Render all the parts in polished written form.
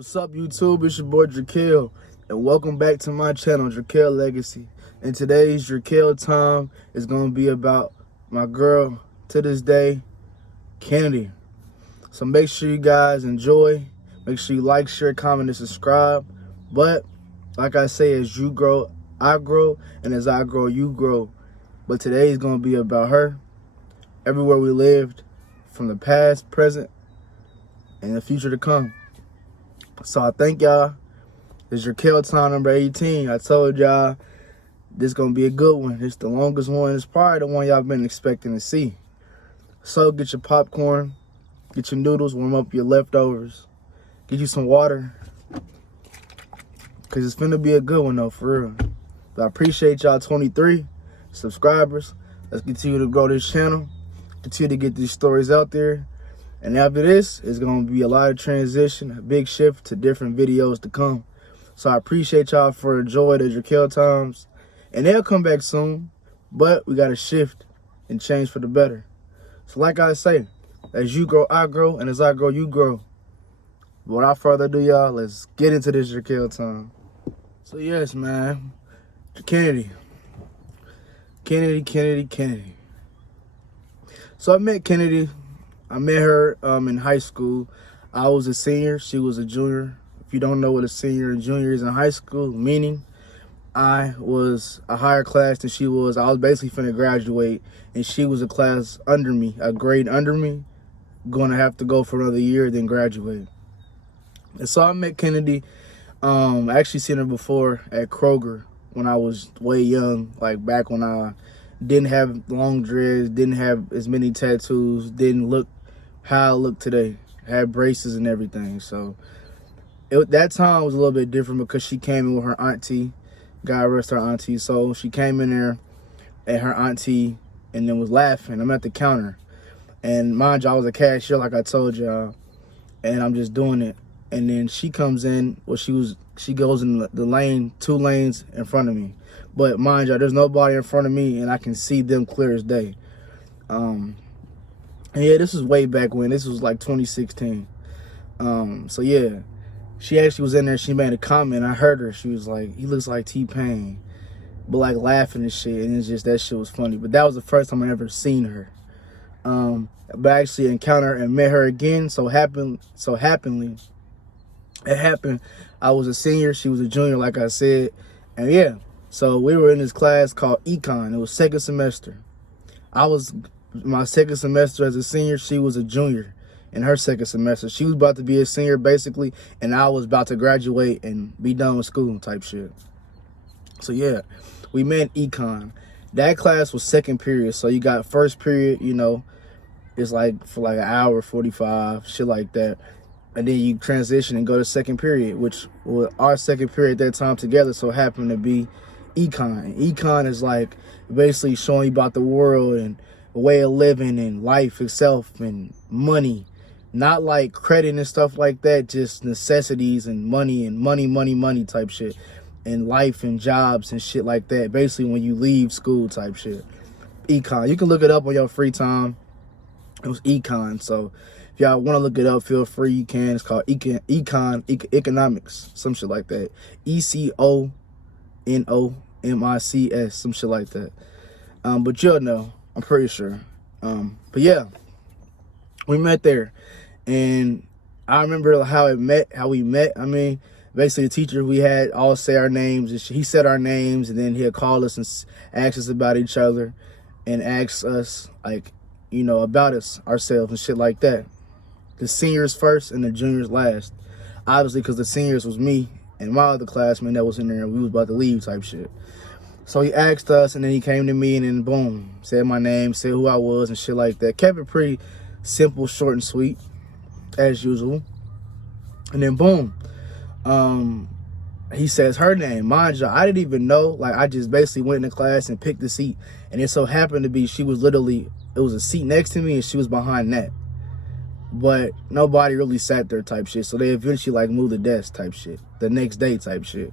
What's up, YouTube? It's your boy Dra'Quel, and welcome back to my channel, Dra'Quel Legacy. And today's Dra'Quel Time is going to be about my girl to this day, Kennedy. So make sure you guys enjoy. Make sure you like, share, comment, and subscribe. But like I say, as you grow, I grow, and as I grow, you grow. But today is going to be about her, everywhere we lived, from the past, present, and the future to come. So I thank y'all. It's Dra'Quel Time number 18. I told y'all this gonna be a good one. It's the longest one. It's probably the one y'all been expecting to see. So get your popcorn, get your noodles, warm up your leftovers, get you some water, cause it's finna be a good one though, for real. But I appreciate y'all 23 subscribers. Let's continue to grow this channel, continue to get these stories out there. And after this, it's going to be a lot of transition, a big shift to different videos to come. So I appreciate y'all for enjoying the Dra'Quel Times. And they'll come back soon, but we got to shift and change for the better. So like I say, as you grow, I grow, and as I grow, you grow. But without further ado, y'all, let's get into this Dra'Quel Time. So yes, man, Kennedy. So I met Kennedy. I met her in high school. I was a senior. She was a junior. If you don't know what a senior and junior is in high school, meaning I was a higher class than she was. I was basically finna graduate, and she was a class under me, a grade under me, going to have to go for another year, then graduate. And so I met Kennedy. I actually seen her before at Kroger when I was way young, like back when I didn't have long dreads, didn't have as many tattoos, didn't look how I look today, had braces and everything. So that time was a little bit different because she came in with her auntie. God rest her auntie. So she came in there at her auntie and then was laughing. I'm at the counter, and mind you, I was a cashier like I told y'all, and I'm just doing it. And then she comes in, well, she goes in the lane, 2 lanes in front of me. But mind y'all, there's nobody in front of me, and I can see them clear as day. And yeah, this was way back when. This was like 2016. So yeah, she actually was in there. She made a comment. I heard her. She was like, "He looks like T-Pain," but like laughing and shit. And it's just, that shit was funny. But that was the first time I ever seen her. But I actually encountered and met her again. So happenly, it happened. I was a senior. She was a junior, like I said. And yeah, so we were in this class called Econ. It was second semester. I was my second semester as a senior. She was a junior in her second semester. She was about to be a senior basically, and I was about to graduate and be done with school type shit. So yeah, we met Econ. That class was second period. So you got first period, you know, it's like for like an hour 45, shit like that. And then you transition and go to second period, which was our second period at that time together so happened to be Econ. Econ is like basically showing you about the world and a way of living and life itself and money. Not like credit and stuff like that, just necessities and money type shit. And life and jobs and shit like that. Basically when you leave school type shit. Econ. You can look it up on your free time. It was Econ. So if y'all want to look it up, feel free, you can. It's called Economics, some shit like that. ECONOMICS, some shit like that. But you'll know, I'm pretty sure. But yeah, we met there, and I remember how we met. I mean, basically the teacher, we had all say our names, and he said our names, and then he'll call us and ask us about each other, and ask us like, you know, about ourselves and shit like that. The seniors first and the juniors last. Obviously, because the seniors was me and my other classmate that was in there, and we was about to leave type shit. So he asked us, and then he came to me, and then boom, said my name, said who I was and shit like that. Kept it pretty simple, short, and sweet, as usual. And then boom, he says her name. Mind you, I didn't even know. Like, I just basically went into class and picked the seat. And it so happened to be, she was literally, it was a seat next to me, and she was behind that. But nobody really sat there type shit. So they eventually like moved the desk type shit. The next day type shit.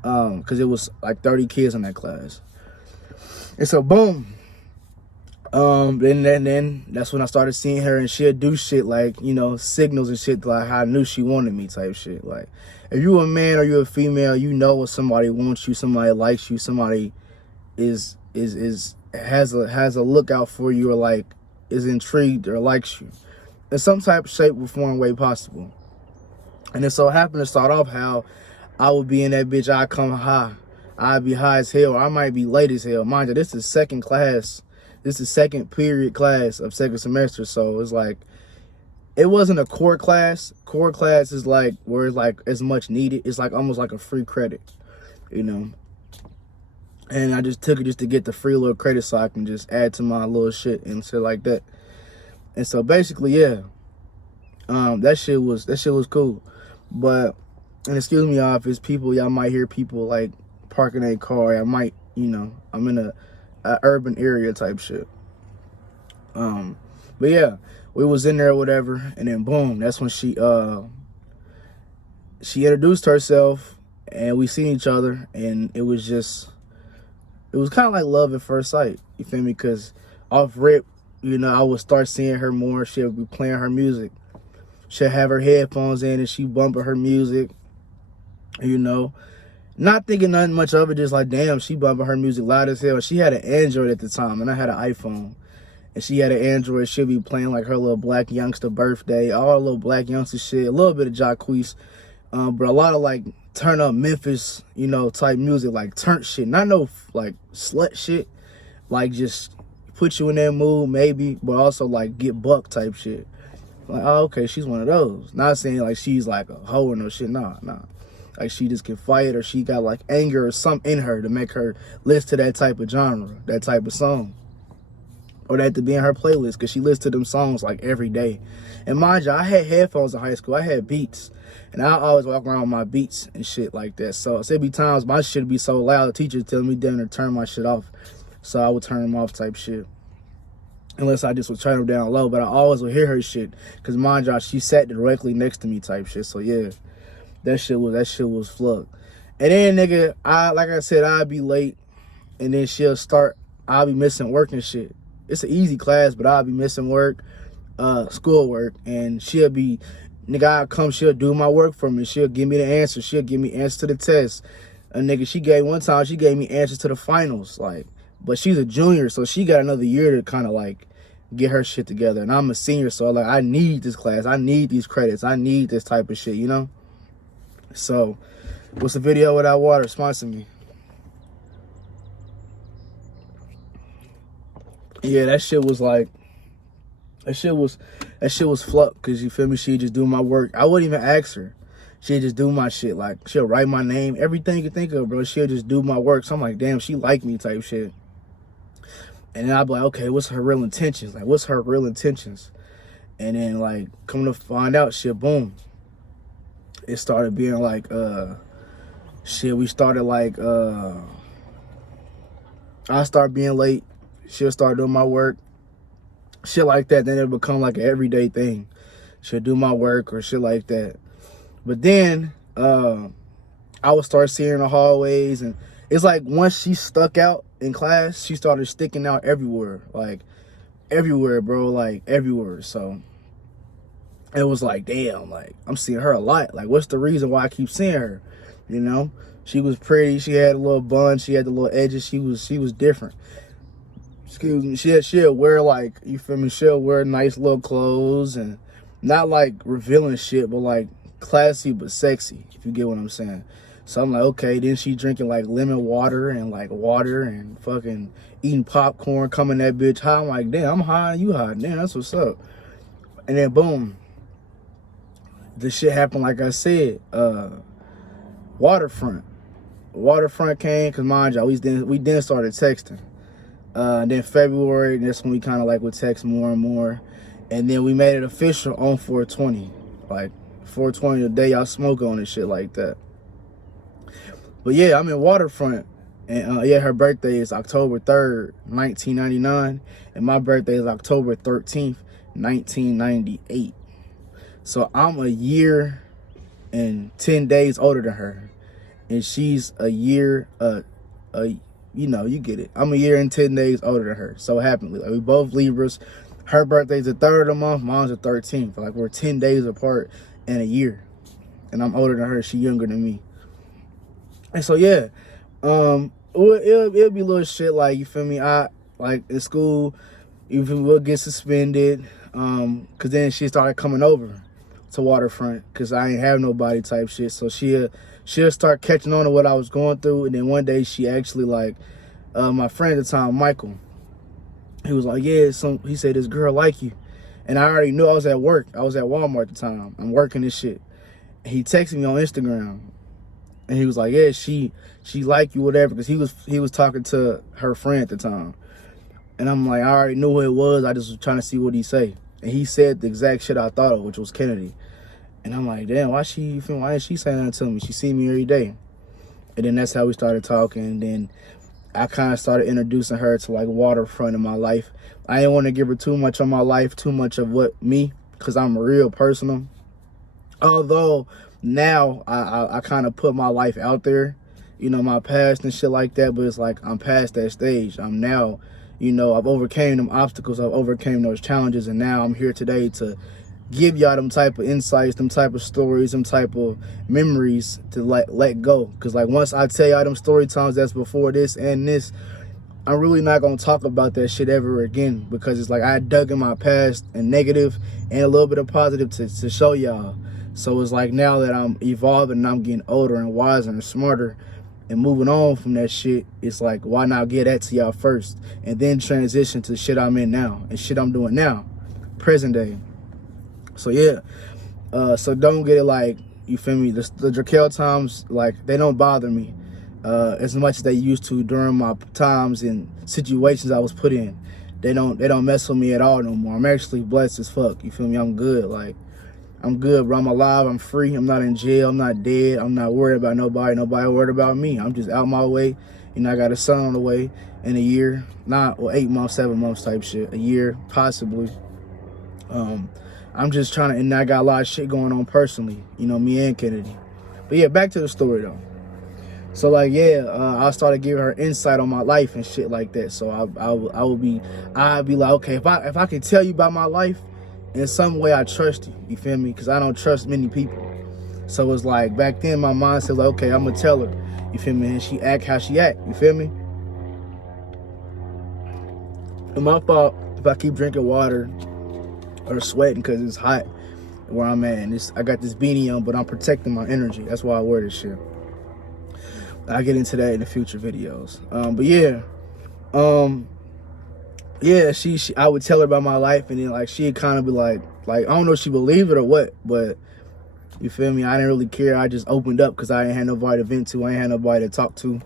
Because it was like 30 kids in that class. And so boom, Then that's when I started seeing her, and she'll do shit like, you know, signals and shit, like how I knew she wanted me type shit. Like, if you a man or you a female, you know when somebody wants you, somebody likes you, somebody has a lookout for you, or like is intrigued or likes you in some type of shape or form way possible. And it so happened to start off how I would be in that bitch, I'd come high. I'd be high as hell, or I might be late as hell. Mind you, this is second class. This is second period class of second semester. So it's like, it wasn't a core class. Core class is like where it's like as much needed. It's like almost like a free credit, you know. And I just took it just to get the free little credit so I can just add to my little shit and shit like that. And so basically, yeah, that shit was cool. But, and excuse me, y'all, if it's people, y'all might hear people like parking a car. I might, you know, I'm in a urban area type shit. But yeah, we was in there or whatever, and then boom, that's when she introduced herself, and we seen each other, and it was kind of like love at first sight. You feel me? Because off rip, you know, I would start seeing her more. She'll be playing her music. She'll have her headphones in and she bumping her music, you know. Not thinking nothing much of it, just like, damn, she bumping her music loud as hell. She had an Android at the time, and I had an iPhone. And she had an Android. She'll be playing like her little Black Youngster Birthday, all little Black Youngster shit, a little bit of Jacquees, but a lot of like turn up Memphis, you know, type music, like turn shit. Not no like slut shit, like just put you in that mood maybe, but also like get buck type shit. Like, oh, okay, she's one of those. Not saying like she's like a hoe or no shit, nah. Like she just can fight, or she got like anger or something in her to make her listen to that type of genre, that type of song. Or that to be in her playlist, because she listens to them songs like every day. And mind you, I had headphones in high school. I had Beats. And I always walk around with my Beats and shit like that. So there'd be times my shit would be so loud, the teacher telling me then to turn my shit off. So I would turn them off type shit. Unless I just would turn them down low. But I always would hear her shit. Because mind you, she sat directly next to me type shit. So yeah, that shit was fluck. And then nigga, like I said, I'd be late. And then I'll be missing work and shit. It's an easy class, but I'll be missing work, schoolwork, and she'll be, nigga, I'll come, she'll do my work for me. She'll give me the answer. She'll give me answers to the test. And nigga, one time she gave me answers to the finals, like, but she's a junior, so she got another year to kind of like get her shit together. And I'm a senior, so like I need this class. I need these credits. I need this type of shit, you know? So, what's the video without water? Sponsor me. Yeah, that shit was fluck, because you feel me, she'd just do my work. I wouldn't even ask her. She'd just do my shit. Like, she'll write my name, everything you can think of, bro. She'll just do my work. So I'm like, damn, she like me type shit. And then I'd be like, okay, what's her real intentions? Like, what's her real intentions? And then, like, coming to find out, shit, boom. It started being like, we started like, I start being late. She'll start doing my work, shit like that. Then it'll become like an everyday thing. She'll do my work or shit like that. But then I would start seeing her in the hallways, and it's like once she stuck out in class, she started sticking out everywhere, like everywhere, bro, like everywhere. So it was like, damn, like I'm seeing her a lot. Like, what's the reason why I keep seeing her? You know, she was pretty. She had a little bun. She had the little edges. She was different. Excuse me, she'll wear like, you feel me, she'll wear nice little clothes, and not like revealing shit, but like classy but sexy, if you get what I'm saying. So I'm like, okay, then she drinking like lemon water and fucking eating popcorn, coming that bitch high. I'm like, damn, I'm high and you high. Damn, that's what's up. And then boom, this shit happened, like I said, Waterfront came, because mind y'all, we then started texting. Then February, that's when we kind of like would text more and more. And then we made it official on 420. Like, 420 the day y'all smoke on and shit like that. But yeah, I'm in Waterfront. And yeah, her birthday is October 3rd, 1999. And my birthday is October 13th, 1998. So I'm a year and 10 days older than her. And she's a year, you know, you get it. I'm a year and 10 days older than her. So happened, like, we both Libras. Her birthday's the 3rd of the month. Mine's the 13th. Like, we're 10 days apart in a year. And I'm older than her. She younger than me. And so, yeah. It'll be little shit like, you feel me? Like, in school, you feel me, we'll get suspended. Because then she started coming over to Waterfront because I ain't have nobody type shit. So she'll start catching on to what I was going through. And then one day she actually, like, my friend at the time, Michael, he was like, yeah, he said, this girl like you. And I already knew. I was at work. I was at Walmart at the time. I'm working this shit. He texted me on Instagram. And he was like, yeah, she like you, whatever. Because he was talking to her friend at the time. And I'm like, I already knew who it was. I just was trying to see what he say. And he said the exact shit I thought of, which was Kennedy. And I'm like, damn, why is she saying that to me? She see me every day. And then that's how we started talking. And then I kind of started introducing her to, like, Waterfront in my life. I didn't want to give her too much of my life, too much of me, because I'm real personal. Although now I kind of put my life out there, you know, my past and shit like that. But it's like I'm past that stage. I'm now, you know, I've overcame them obstacles. I've overcame those challenges. And now I'm here today to give y'all them type of insights, them type of stories, them type of memories to let go. Because, like, once I tell y'all them story times that's before this and this, I'm really not going to talk about that shit ever again. Because it's like I dug in my past and negative and a little bit of positive to show y'all. So it's like now that I'm evolving and I'm getting older and wiser and smarter and moving on from that shit, it's like, why not get that to y'all first and then transition to shit I'm in now and shit I'm doing now, present day. So yeah, so don't get it like, you feel me, the Dra'Quel times, like, they don't bother me as much as they used to during my times and situations I was put in. They don't mess with me at all no more. I'm actually blessed as fuck, you feel me? I'm good, like, I'm good, bro. I'm alive, I'm free, I'm not in jail, I'm not dead, I'm not worried about nobody worried about me. I'm just out my way. You know, I got a son on the way in a year, 8 months, 7 months type shit, a year, possibly. I'm just trying to, and I got a lot of shit going on personally, you know, me and Kennedy. But yeah, back to the story though. So, like, yeah, I started giving her insight on my life and shit like that. So I'd be like, okay, if I can tell you about my life in some way, I trust you. You feel me? Because I don't trust many people. So it's like, back then my mind said, like, okay, I'm gonna tell her. You feel me? And she act how she act. You feel me? And my fault if I keep drinking water or sweating because it's hot where I'm at. And I got this beanie on, but I'm protecting my energy. That's why I wear this shit. I'll get into that in the future videos. But yeah. Yeah, I would tell her about my life, and then, like, she'd kind of be like, I don't know if she believed it or what, but you feel me? I didn't really care. I just opened up because I ain't had nobody to vent to. I ain't had nobody to talk to.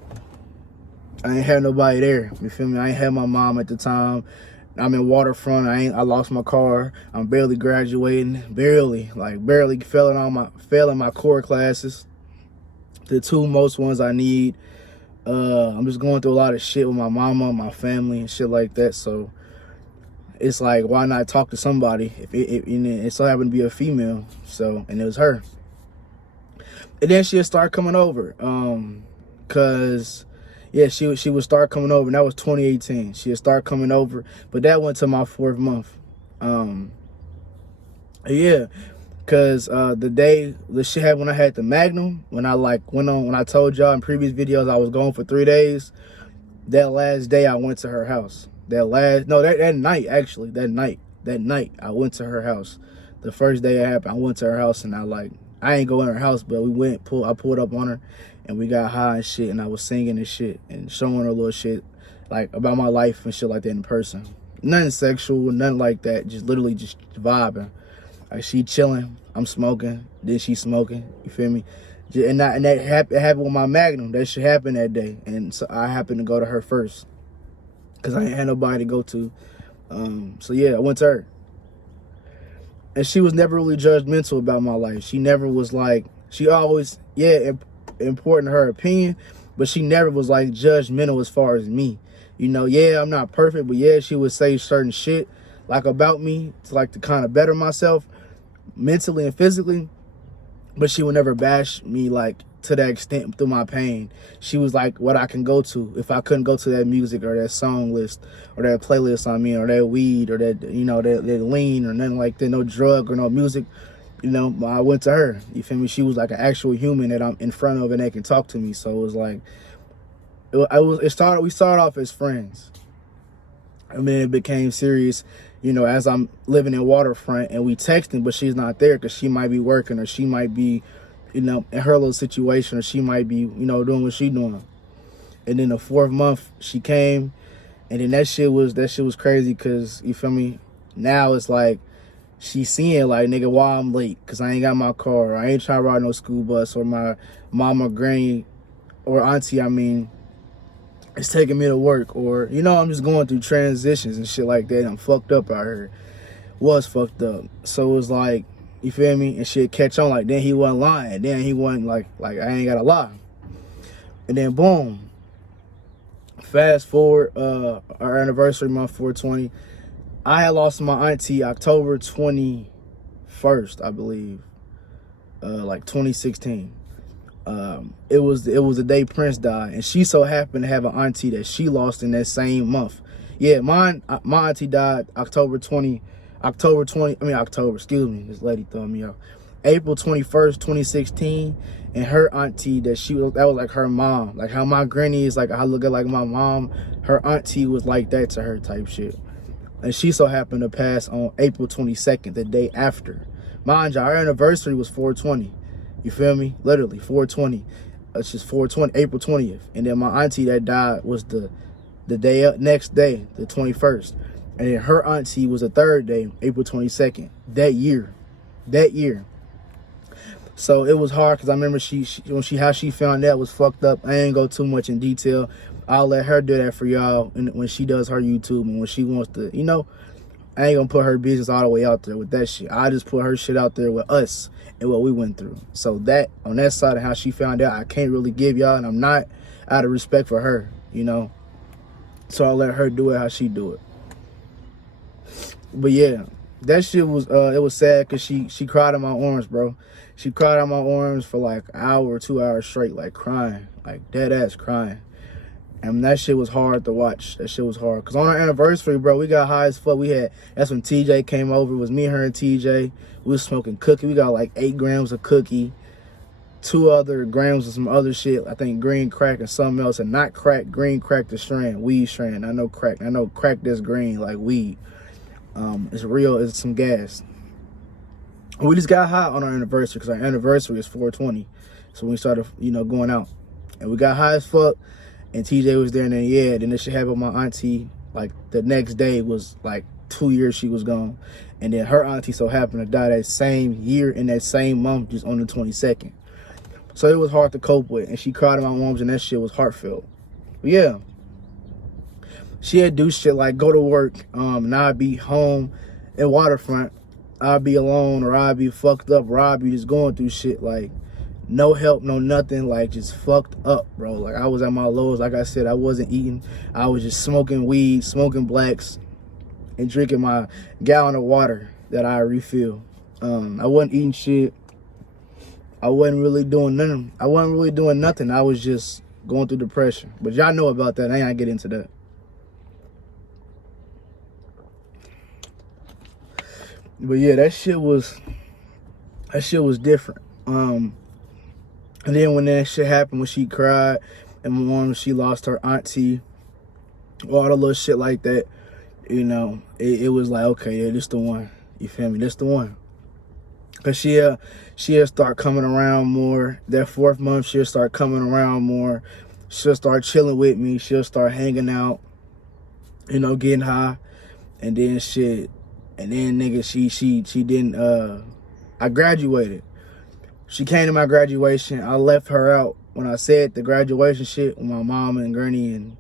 I ain't had nobody there. You feel me? I ain't had my mom at the time. I'm in Waterfront. I lost my car. I'm barely graduating. Barely failing my core classes. The 2 most ones I need. I'm just going through a lot of shit with my mama, my family, and shit like that. So it's like, why not talk to somebody? If it so happened to be a female, so, and it was her. And then she'll start coming over, cause yeah, she would start coming over, and that was 2018. She'd start coming over, but that went to my 4th month. Yeah. Cause the shit happened when I had the Magnum, when I told y'all in previous videos I was gone for 3 days. That last day I went to her house. That night I went to her house. The first day it happened, I went to her house, and I ain't go in her house, but I pulled up on her, and we got high and shit, and I was singing and shit and showing her little shit like about my life and shit like that in person. Nothing sexual, nothing like that. Just literally just vibing. Like, she chilling, I'm smoking, then she smoking, you feel me? And that happened with my Magnum. That shit happened that day, and so I happened to go to her first because I ain't had nobody to go to. So yeah, I went to her, and she was never really judgmental about my life. She never was like, she always, important her opinion, but she never was like judgmental as far as me. You know, yeah, I'm not perfect, but yeah, she would say certain shit like about me to kind of better myself mentally and physically, but she would never bash me like to that extent through my pain. She was like what I can go to if I couldn't go to that music or that song list or that playlist I mean, or that weed or that, you know, that lean or nothing like that, no drug or no music. You know, I went to her. You feel me? She was like an actual human that I'm in front of and they can talk to me. So it was like, we started off as friends. And then it became serious, you know, as I'm living in Waterfront and we texting, but she's not there because she might be working or she might be, you know, in her little situation, or she might be, you know, doing what she doing. And then the 4th month she came, and then that shit was crazy because, you feel me? Now it's like she seeing like, nigga, why I'm late? Because I ain't got my car, or I ain't trying to ride no school bus, or my mama, granny, or auntie, I mean, it's taking me to work, or, you know, I'm just going through transitions and shit like that. I'm fucked up out here. Was fucked up. So it was like, you feel me? And shit catch on like, then he wasn't lying. Then he wasn't like I ain't gotta lie. And then boom. Fast forward, our anniversary month, 420. I had lost my auntie October 21st, I believe. Like 2016. It was the day Prince died, and she so happened to have an auntie that she lost in that same month. Yeah, my auntie died October, excuse me, this lady throwing me off. April 21st, 2016, and her auntie that was like her mom. Like how my granny is like, I look at like my mom, her auntie was like that to her type shit. And she so happened to pass on April 22nd, the day after. Mind you, our anniversary was 420. You feel me? Literally 420. It's just 420, April 20th. And then my auntie that died was the day up, next day, the 21st. And then her auntie was the 3rd day, April 22nd, that year. So it was hard because I remember how she found that was fucked up. I ain't go too much in detail. I'll let her do that for y'all when she does her YouTube and when she wants to, you know, I ain't gonna put her business all the way out there with that shit. I just put her shit out there with us and what we went through. So that, on that side of how she found out, I can't really give y'all, and I'm not out of respect for her, you know. So I'll let her do it how she do it. But yeah, that shit was, it was sad because she cried in my arms, bro. She cried in my arms for like an hour or 2 hours straight, like crying, like dead ass crying. And that shit was hard to watch. That shit was hard. Because on our anniversary, bro, we got high as fuck. That's when TJ came over. It was me, her, and TJ. We was smoking cookie. We got like 8 grams of cookie, 2 other grams of some other shit. I think green crack and something else. And not crack, green crack the strand, weed strand. I know crack that's green, like weed. It's real, it's some gas. We just got high on our anniversary because our anniversary is 420. So we started, you know, going out. And we got high as fuck. And TJ was there, and then this shit happened with my auntie. Like, the next day was like 2 years she was gone. And then her auntie so happened to die that same year in that same month, just on the 22nd. So it was hard to cope with. And she cried in my arms, and that shit was heartfelt. But yeah. She'd do shit like go to work, and I'd be home in Waterfront. I'd be alone, or I'd be fucked up, or I'd be just going through shit like no help, no nothing, like just fucked up, bro. Like I was at my lowest. Like I said, I wasn't eating. I was just smoking weed, smoking blacks, and drinking my gallon of water that I refill. I wasn't eating shit. I wasn't really doing nothing. I was just going through depression. But y'all know about that. I ain't gonna get into that. But yeah, that shit was different. And then when that shit happened, when she cried, and when she lost her auntie, all the little shit like that, you know, it was like, okay, yeah, this the one. You feel me? This the one. Cause she'll start coming around more. That 4th month, she'll start coming around more. She'll start chilling with me. She'll start hanging out, you know, getting high, and then shit. And then nigga, she didn't. I graduated. She came to my graduation. I left her out when I said the graduation shit when my mom and granny and,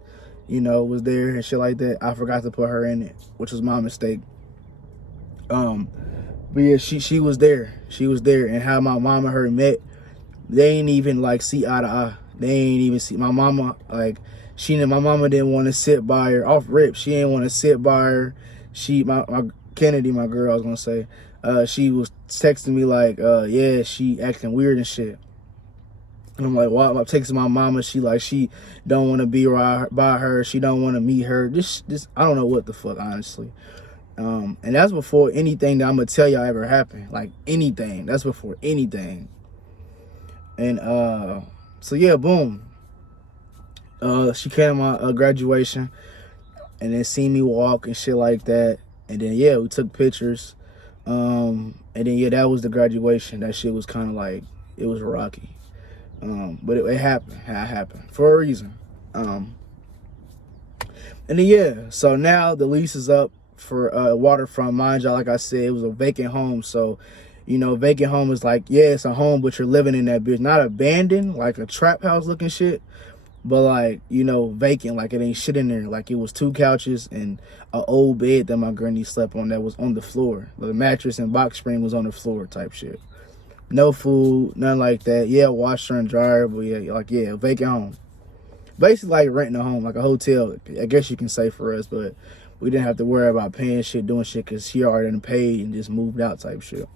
you know, was there and shit like that. I forgot to put her in it, which was my mistake. But yeah, she was there. She was there, and how my mom and her met, they ain't even like see eye to eye. They ain't even see my mama. Like my mama didn't want to sit by her off rip. She didn't want to sit by her. My Kennedy, my girl, I was gonna say. She was texting me like, yeah, she acting weird and shit. And I'm like, why? I'm texting my mama. She don't want to be by her. She don't want to meet her. This, I don't know what the fuck, honestly. And that's before anything that I'm gonna tell y'all ever happened. Like anything. That's before anything. And so yeah, boom. She came to my graduation, and then seen me walk and shit like that. And then yeah, we took pictures. And then yeah, that was the graduation. That shit was kind of like, it was rocky. But it happened. It happened for a reason. And then yeah, so now the lease is up for Waterfront. Mind y'all, like I said, it was a vacant home. So, you know, vacant home is like, yeah, it's a home, but you're living in that bitch. Not abandoned, like a trap house looking shit, but like, you know, vacant, like it ain't shit in there. Like it was 2 couches and an old bed that my granny slept on that was on the floor. The mattress and box spring was on the floor type shit. No food, nothing like that. Yeah, washer and dryer, but yeah, like, yeah, vacant home. Basically like renting a home, like a hotel, I guess you can say for us, but we didn't have to worry about paying shit, doing shit, because she already done paid and just moved out type shit.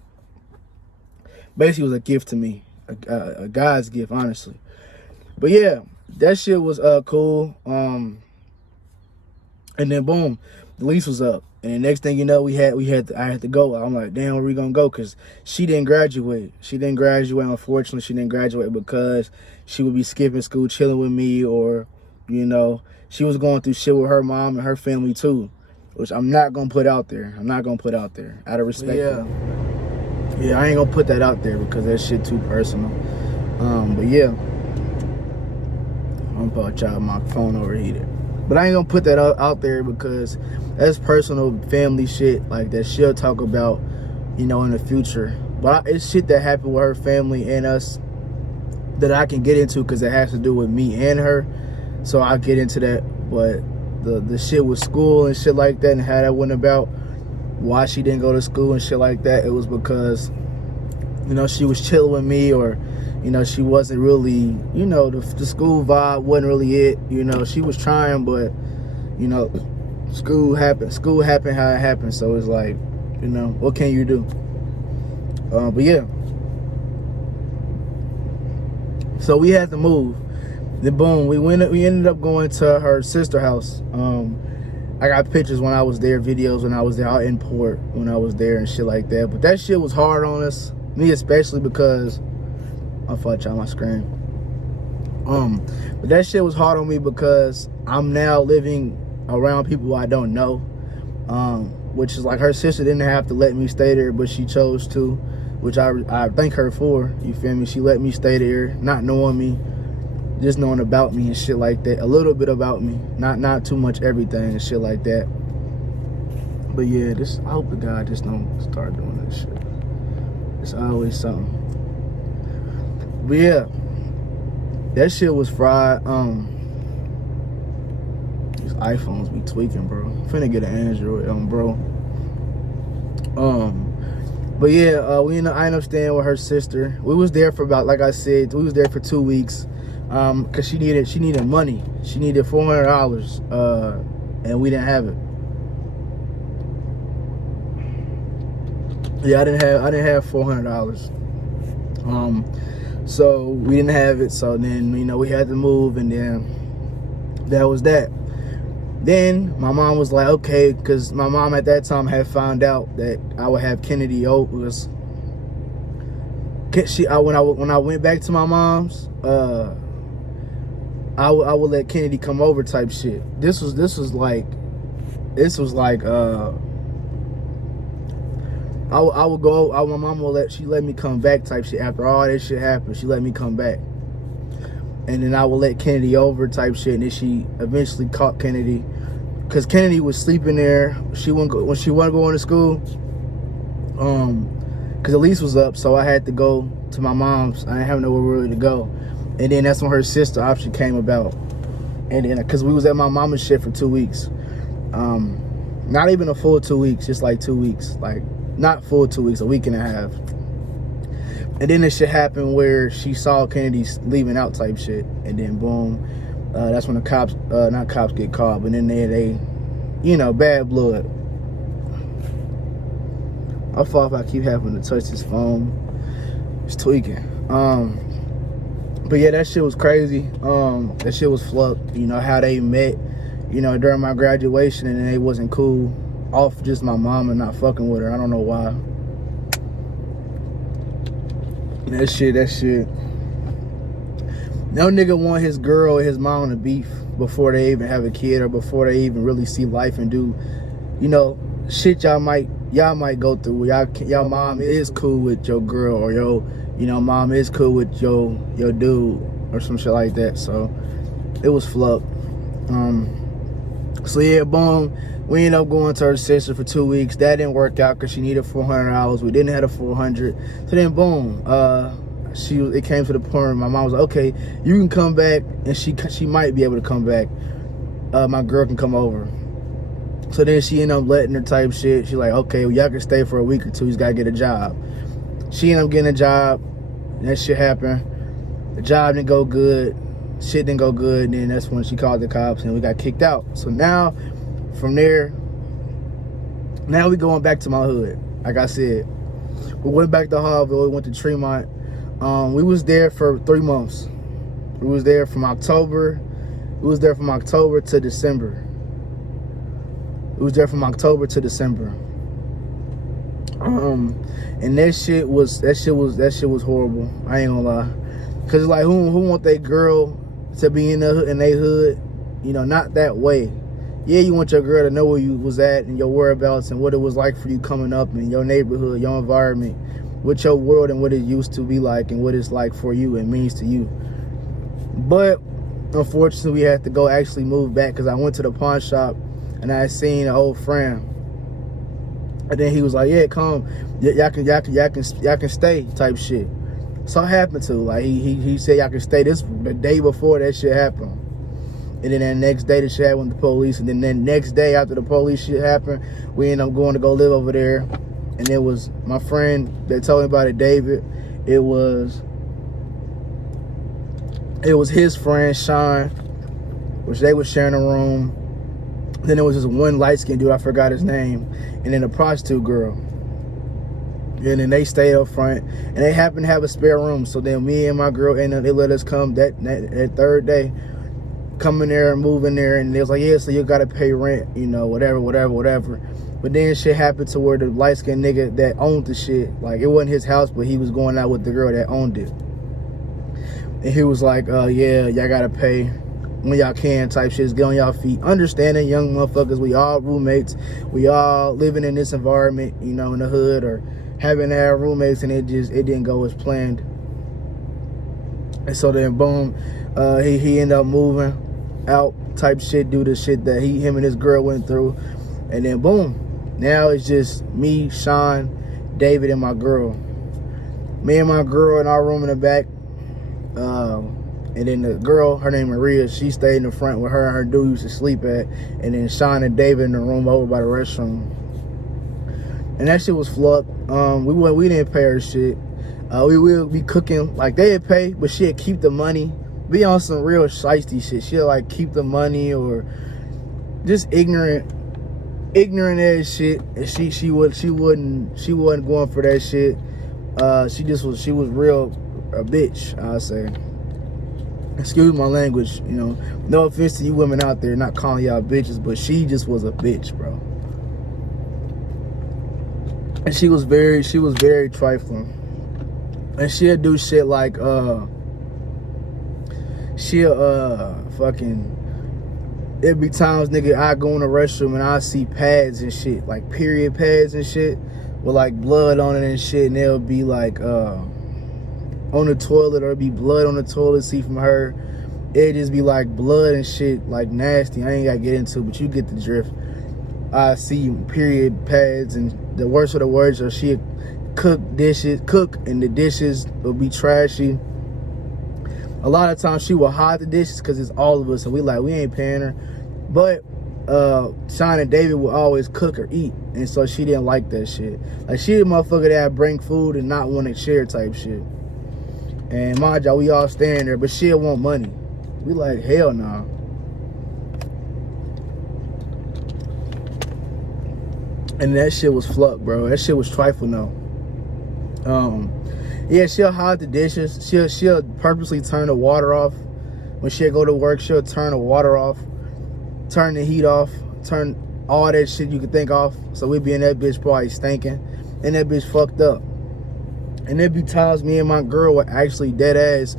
Basically, it was a gift to me, a God's gift, honestly. But yeah, that shit was cool. And then boom, the lease was up. And the next thing you know, I had to go. I'm like, damn, where we gonna go? Because she didn't graduate. Unfortunately, she didn't graduate because she would be skipping school, chilling with me, or, you know, she was going through shit with her mom and her family too, which I'm not gonna put out there. Out of respect. Yeah, I ain't gonna put that out there because that shit too personal. But yeah, I'm about to try my phone overheated. But I ain't gonna put that out there because that's personal family shit, like that she'll talk about, you know, in the future. But it's shit that happened with her family and us that I can get into because it has to do with me and her. So I'll get into that. But the shit with school and shit like that and how that went about, why she didn't go to school and shit like that, it was because, you know, she was chilling with me, or, you know, she wasn't really, you know, the school vibe wasn't really it. You know, she was trying, but, you know, school happened how it happened. So it's like, you know, what can you do? But yeah, so we had to move. Then boom, we ended up going to her sister house. I got pictures when I was there, videos when I was there, out in port when I was there and shit like that. But that shit was hard on us, me especially, because I'll fuck y'all my screen. But that shit was hard on me because I'm now living around people I don't know. Which is like, her sister didn't have to let me stay there, but she chose to, which I thank her for. You feel me? She let me stay there, not knowing me, just knowing about me and shit like that. A little bit about me, not too much everything and shit like that. But yeah, I hope to God just don't start doing this shit. It's always something. But yeah, that shit was fried. These iPhones be tweaking, bro. I'm finna get an Android, bro. But yeah, I ended up staying with her sister. We was there for about, like I said, we was there for 2 weeks. Cause she needed money. She needed $400, and we didn't have it. Yeah, I didn't have $400. So we didn't have it. So then, you know, we had to move, and then that was that. Then my mom was like, okay, because my mom at that time had found out that I would have Kennedy over. When I went back to my mom's, I would let Kennedy come over type shit. This was like I would go. My mom she let me come back type shit. After all that shit happened, she let me come back, and then I would let Kennedy over type shit. And then she eventually caught Kennedy, because Kennedy was sleeping there. She wouldn't go when she wasn't going to school. Because the lease was up, so I had to go to my mom's. I didn't have nowhere really to go. And then that's when her sister option came about. And then, because we was at my mama's shit for 2 weeks. Not even a full 2 weeks, just like 2 weeks. Like, not full 2 weeks, a week and a half. And then this shit happened where she saw Kennedy leaving out type shit. And then boom, that's when the cops, not cops get caught, but then they, you know, bad blood. I fall if I keep having to touch this phone. It's tweaking. But yeah, that shit was crazy. That shit was flubbed. You know how they met, you know, during my graduation, and they wasn't cool off just my mama not fucking with her. I don't know why. That shit. No nigga want his girl or his mom to beef before they even have a kid or before they even really see life and do, you know, shit y'all might go through. Y'all mom is cool with your girl, or your, you know, mom is cool with your dude or some shit like that. So it was flubbed. So yeah, boom. We ended up going to her sister for 2 weeks. That didn't work out because she needed $400. We didn't have the 400. So then boom, it came to the point where my mom was like, okay, you can come back, and she might be able to come back. My girl can come over. So then she ended up letting her type shit. She's like, okay, well, y'all can stay for a week or two. He's got to get a job. She ended up getting a job. And that shit happened. The job didn't go good. Shit didn't go good. And then that's when she called the cops and we got kicked out. So now, from there, now we going back to my hood. Like I said, we went back to Harville. We went to Tremont. We was there for 3 months. We was there from October. To December. It was there from October to December. And that shit was horrible. I ain't gonna lie. Cause like who want their girl to be in they hood? You know, not that way. Yeah, you want your girl to know where you was at and your whereabouts and what it was like for you coming up in your neighborhood, your environment, with your world and what it used to be like and what it's like for you and means to you. But unfortunately, we had to go actually move back because I went to the pawn shop and I seen an old friend. And then he was like, yeah, come, y'all can stay type shit. So I happened to, like, he said y'all can stay the day before that shit happened. And then that next day the shit happened with the police. And then the next day after the police shit happened, we ended up going to go live over there. And it was my friend that told me about it, David. It was his friend, Sean, which they was sharing a room. Then there was this one light-skinned dude, I forgot his name, and then a prostitute girl. And then they stayed up front, and they happened to have a spare room. So then me and my girl, and they let us come that third day, come in there and move in there, and they was like, yeah, so you gotta pay rent, you know, whatever. But then shit happened to where the light-skinned nigga that owned the shit, like, it wasn't his house, but he was going out with the girl that owned it. And he was like, yeah, y'all gotta pay when y'all can type shit. Get on y'all feet. Understanding, young motherfuckers, we all roommates. We all living in this environment, you know, in the hood, or having our roommates, and it didn't go as planned. And so then boom, he ended up moving out type shit due to shit that him and his girl went through. And then boom, now it's just me, Sean, David, and my girl. Me and my girl in our room in the back. And then the girl, her name Maria, she stayed in the front where her and her dude used to sleep at. And then Sean and David in the room over by the restroom. And that shit was flubbed. We didn't pay her shit. We will be cooking, like they'd pay, but she'd keep the money. Be on some real shiesty shit. She'd like keep the money, or just ignorant ass shit. And she wasn't going for that shit. She was real a bitch, I'll say. Excuse my language, you know. No offense to you women out there, not calling y'all bitches, but she just was a bitch, bro. And she was very trifling. And she'll do shit like it'd be times, nigga, I go in the restroom and I see pads and shit, like period pads and shit with like blood on it and shit, and they'll be like on the toilet, or it'd be blood on the toilet seat from her. It'd just be like blood and shit, like nasty. I ain't gotta get into it, but you get the drift. I see period pads, and the worst of the words are she'd cook, and the dishes will be trashy. A lot of times she will hide the dishes because it's all of us, and we ain't paying her. But Sean and David would always cook or eat, and so she didn't like that shit. Like, she the motherfucker that bring food and not want to share type shit. And mind y'all, we all staying there, but she'll want money. We like, hell no. Nah. And that shit was fluck, bro. That shit was trifling though. Yeah, she'll hide the dishes. She'll purposely turn the water off. When she'll go to work, she'll turn the water off, turn the heat off, turn all that shit you could think of. So we be in that bitch probably stinking, and that bitch fucked up. And there be times me and my girl would actually dead ass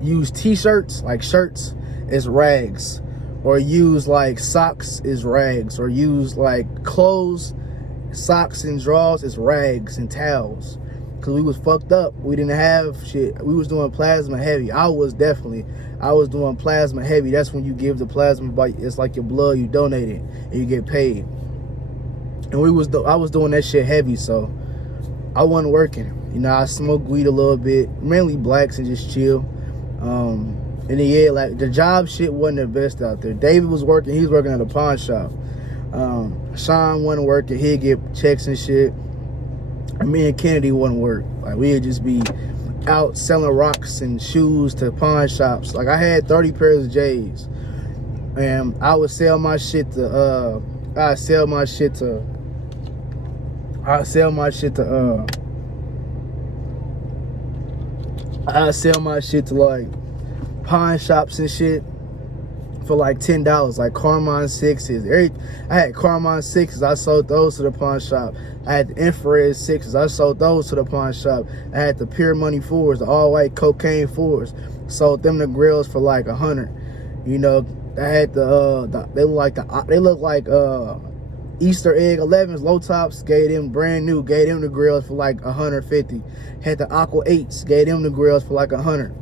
use t-shirts, like shirts, as rags, or use like socks as rags, or use like clothes, socks and drawers as rags and towels. Cause we was fucked up. We didn't have shit. We was doing plasma heavy. I was doing plasma heavy. That's when you give the plasma, it's like your blood, you donate it and you get paid. And I was doing that shit heavy, so I wasn't working. You know, I smoked weed a little bit, mainly blacks, and just chill. And then yeah, like the job shit wasn't the best out there. David was working, he was working at a pawn shop. Sean wasn't working, he'd get checks and shit. And me and Kennedy wouldn't work. Like we'd just be out selling rocks and shoes to pawn shops. Like I had 30 pairs of J's. And I would sell my shit to I'd sell my shit to like pawn shops and shit for like $10, like Carmine 6s. I had Carmine 6s, I sold those to the pawn shop. I had the infrared 6s, I sold those to the pawn shop. I had the pure money 4s, the all white cocaine 4s, sold them the grills for like $100. You know, I had they look like Easter egg 11s, low tops, gave them brand new, gave them the grills for like $150. Had the Aqua 8s, gave them the grills for like $100.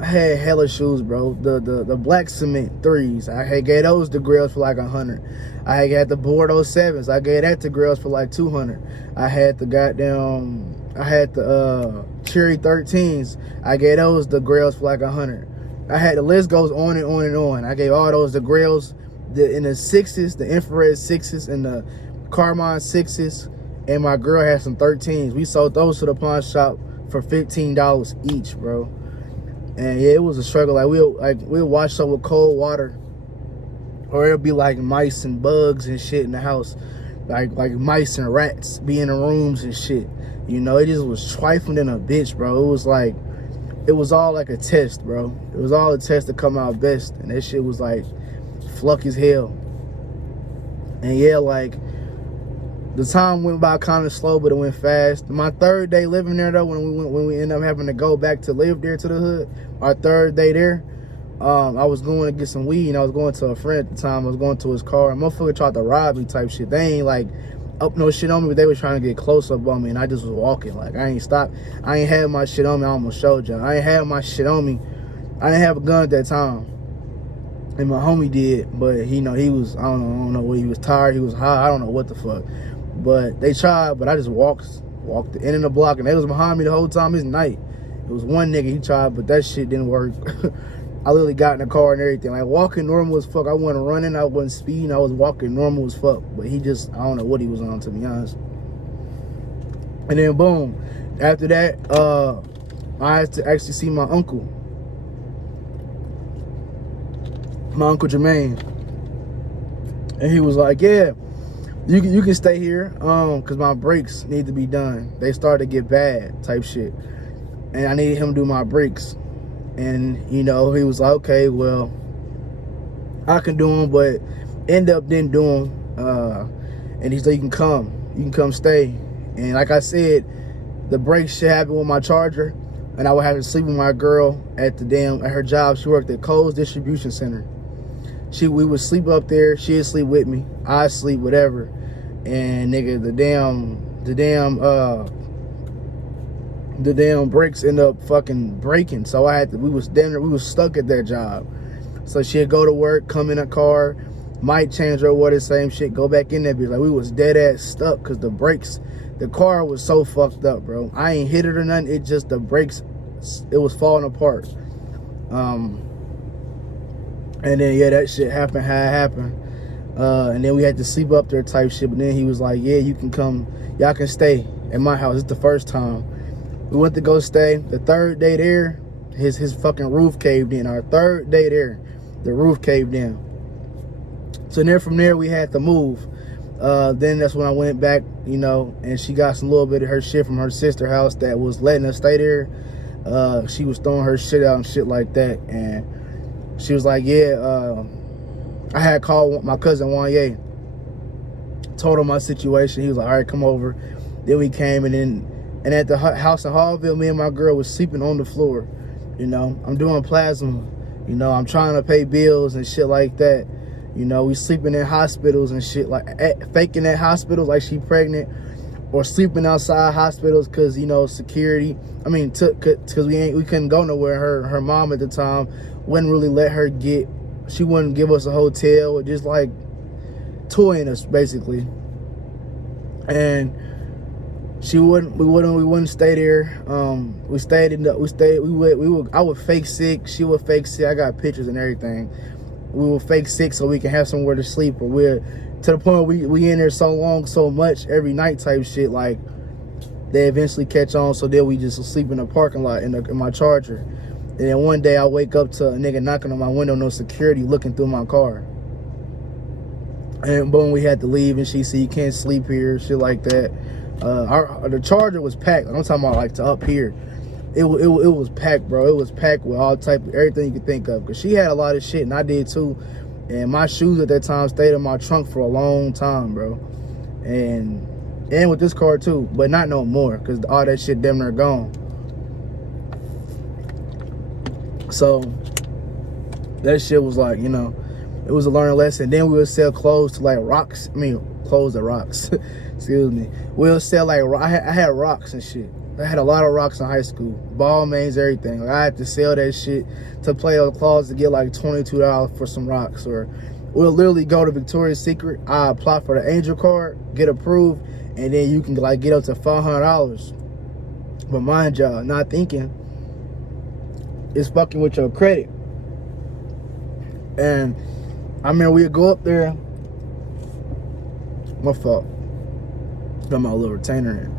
I had hella shoes, bro. The black cement 3s, I gave those the grills for like $100. I had the Bordeaux 7s, I gave that to grills for like $200. I had the Cherry 13s, I gave those the grills for like $100. I had, the list goes on and on and on. I gave all those the grills, in the 6s, the infrared 6s, and the Carmine 6s, and my girl had some 13s. We sold those to the pawn shop for $15 each, bro. And yeah, it was a struggle. Like we'll wash up with cold water, or it'll be like mice and bugs and shit in the house, like mice and rats be in the rooms and shit. You know, it just was trifling in a bitch, bro. It was all like a test, bro. It was all a test to come out best, and that shit was like fluck as hell. And yeah, like the time went by kind of slow, but it went fast. My third day living there though, when we ended up having to go back to live there to the hood, our third day there, I was going to get some weed, and I was going to a friend at the time. I was going to his car, and motherfucker tried to rob me type shit. They ain't like up no shit on me, but they were trying to get close up on me, and I just was walking. Like I ain't stopped. I ain't had my shit on me. I almost showed y'all. I ain't had my shit on me. I didn't have a gun at that time. And my homie did, but he was, I don't know what, he was tired, he was high, I don't know what the fuck. But they tried, but I just walked the end of the block, and they was behind me the whole time. It's night. It was one nigga, he tried, but that shit didn't work. I literally got in the car and everything. Like walking normal as fuck. I wasn't running, I wasn't speeding, I was walking normal as fuck. But he just, I don't know what he was on, to be honest. And then boom, after that, I had to actually see my uncle Jermaine, and he was like, yeah, you can stay here, cause my brakes need to be done. They started to get bad type shit, and I needed him to do my brakes. And you know, he was like, okay, well, I can do them, but end up didn't do them. And he's like, you can come stay. And like I said, the brakes should happen with my charger, and I would have to sleep with my girl at her job. She worked at Kohl's distribution center. We would sleep up there. She'd sleep with me. I'd sleep, whatever. And nigga, the damn brakes end up fucking breaking. So we was stuck at that job. So she'd go to work, come in a car, might change her water, same shit, go back in that bitch. Like we was dead ass stuck, cause the car was so fucked up, bro. I ain't hit it or nothing. It just, the brakes, it was falling apart. And then yeah, that shit happened how it happened. And then we had to sleep up there type shit. But then he was like, yeah, you can come, y'all can stay at my house. It's the first time. We went to go stay. The third day there, his fucking roof caved in. Our third day there, the roof caved in. So then from there we had to move. Then that's when I went back, you know, and she got some little bit of her shit from her sister house that was letting us stay there. She was throwing her shit out and shit like that, and she was like, yeah, I had called my cousin Wanye, told him my situation. He was like, all right, come over. Then we came, and at the house in Hallville, me and my girl was sleeping on the floor. You know, I'm doing plasma. You know, I'm trying to pay bills and shit like that. You know, we sleeping in hospitals and shit, like faking at hospitals like she pregnant, or sleeping outside hospitals because, you know, security. I mean, because we couldn't go nowhere. Her mom at the time wouldn't really let her she wouldn't give us a hotel, or just like toying us basically. And we wouldn't stay there. I would fake sick, she would fake sick. I got pictures and everything. We would fake sick so we can have somewhere to sleep, or we're to the point where we in there so long, so much every night type shit, like they eventually catch on. So then we just sleep in the parking lot in my Charger. And then one day I wake up to a nigga knocking on my window, no security, looking through my car. And boom, we had to leave, and she said, you can't sleep here, shit like that. The Charger was packed. I'm talking about like to up here. It was packed, bro. It was packed with all type of everything you could think of. Because she had a lot of shit, and I did too. And my shoes at that time stayed in my trunk for a long time, bro. And with this car too, but not no more, because all that shit damn near gone. So that shit was like, you know, it was a learning lesson. Then we would sell clothes to like rocks. I mean, clothes to rocks. Excuse me. We'll sell like, I had rocks and shit. I had a lot of rocks in high school. Ball mains, everything. Like, I had to sell that shit to play those claws to get like $22 for some rocks. Or we'll literally go to Victoria's Secret. I apply for the Angel card, get approved, and then you can like get up to $500. But mind y'all, not thinking, it's fucking with your credit. And I mean, we'd go up there. My fault. Got my little retainer in.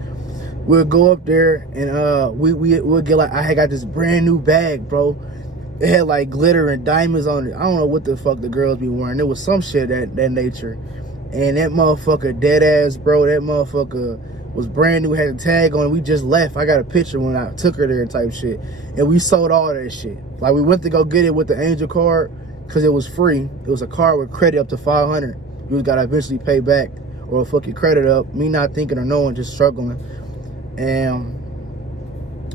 We'll go up there and we'll get like, I had got this brand new bag, bro. It had like glitter and diamonds on it. I don't know what the fuck the girls be wearing. It was some shit that nature. And that motherfucker dead ass, bro. That motherfucker was brand new, had a tag on it. We just left. I got a picture when I took her there type shit. And we sold all that shit. Like, we went to go get it with the Angel card because it was free. It was a card with credit up to $500. You just gotta eventually pay back or fuck your credit up. Me not thinking or knowing, just struggling. And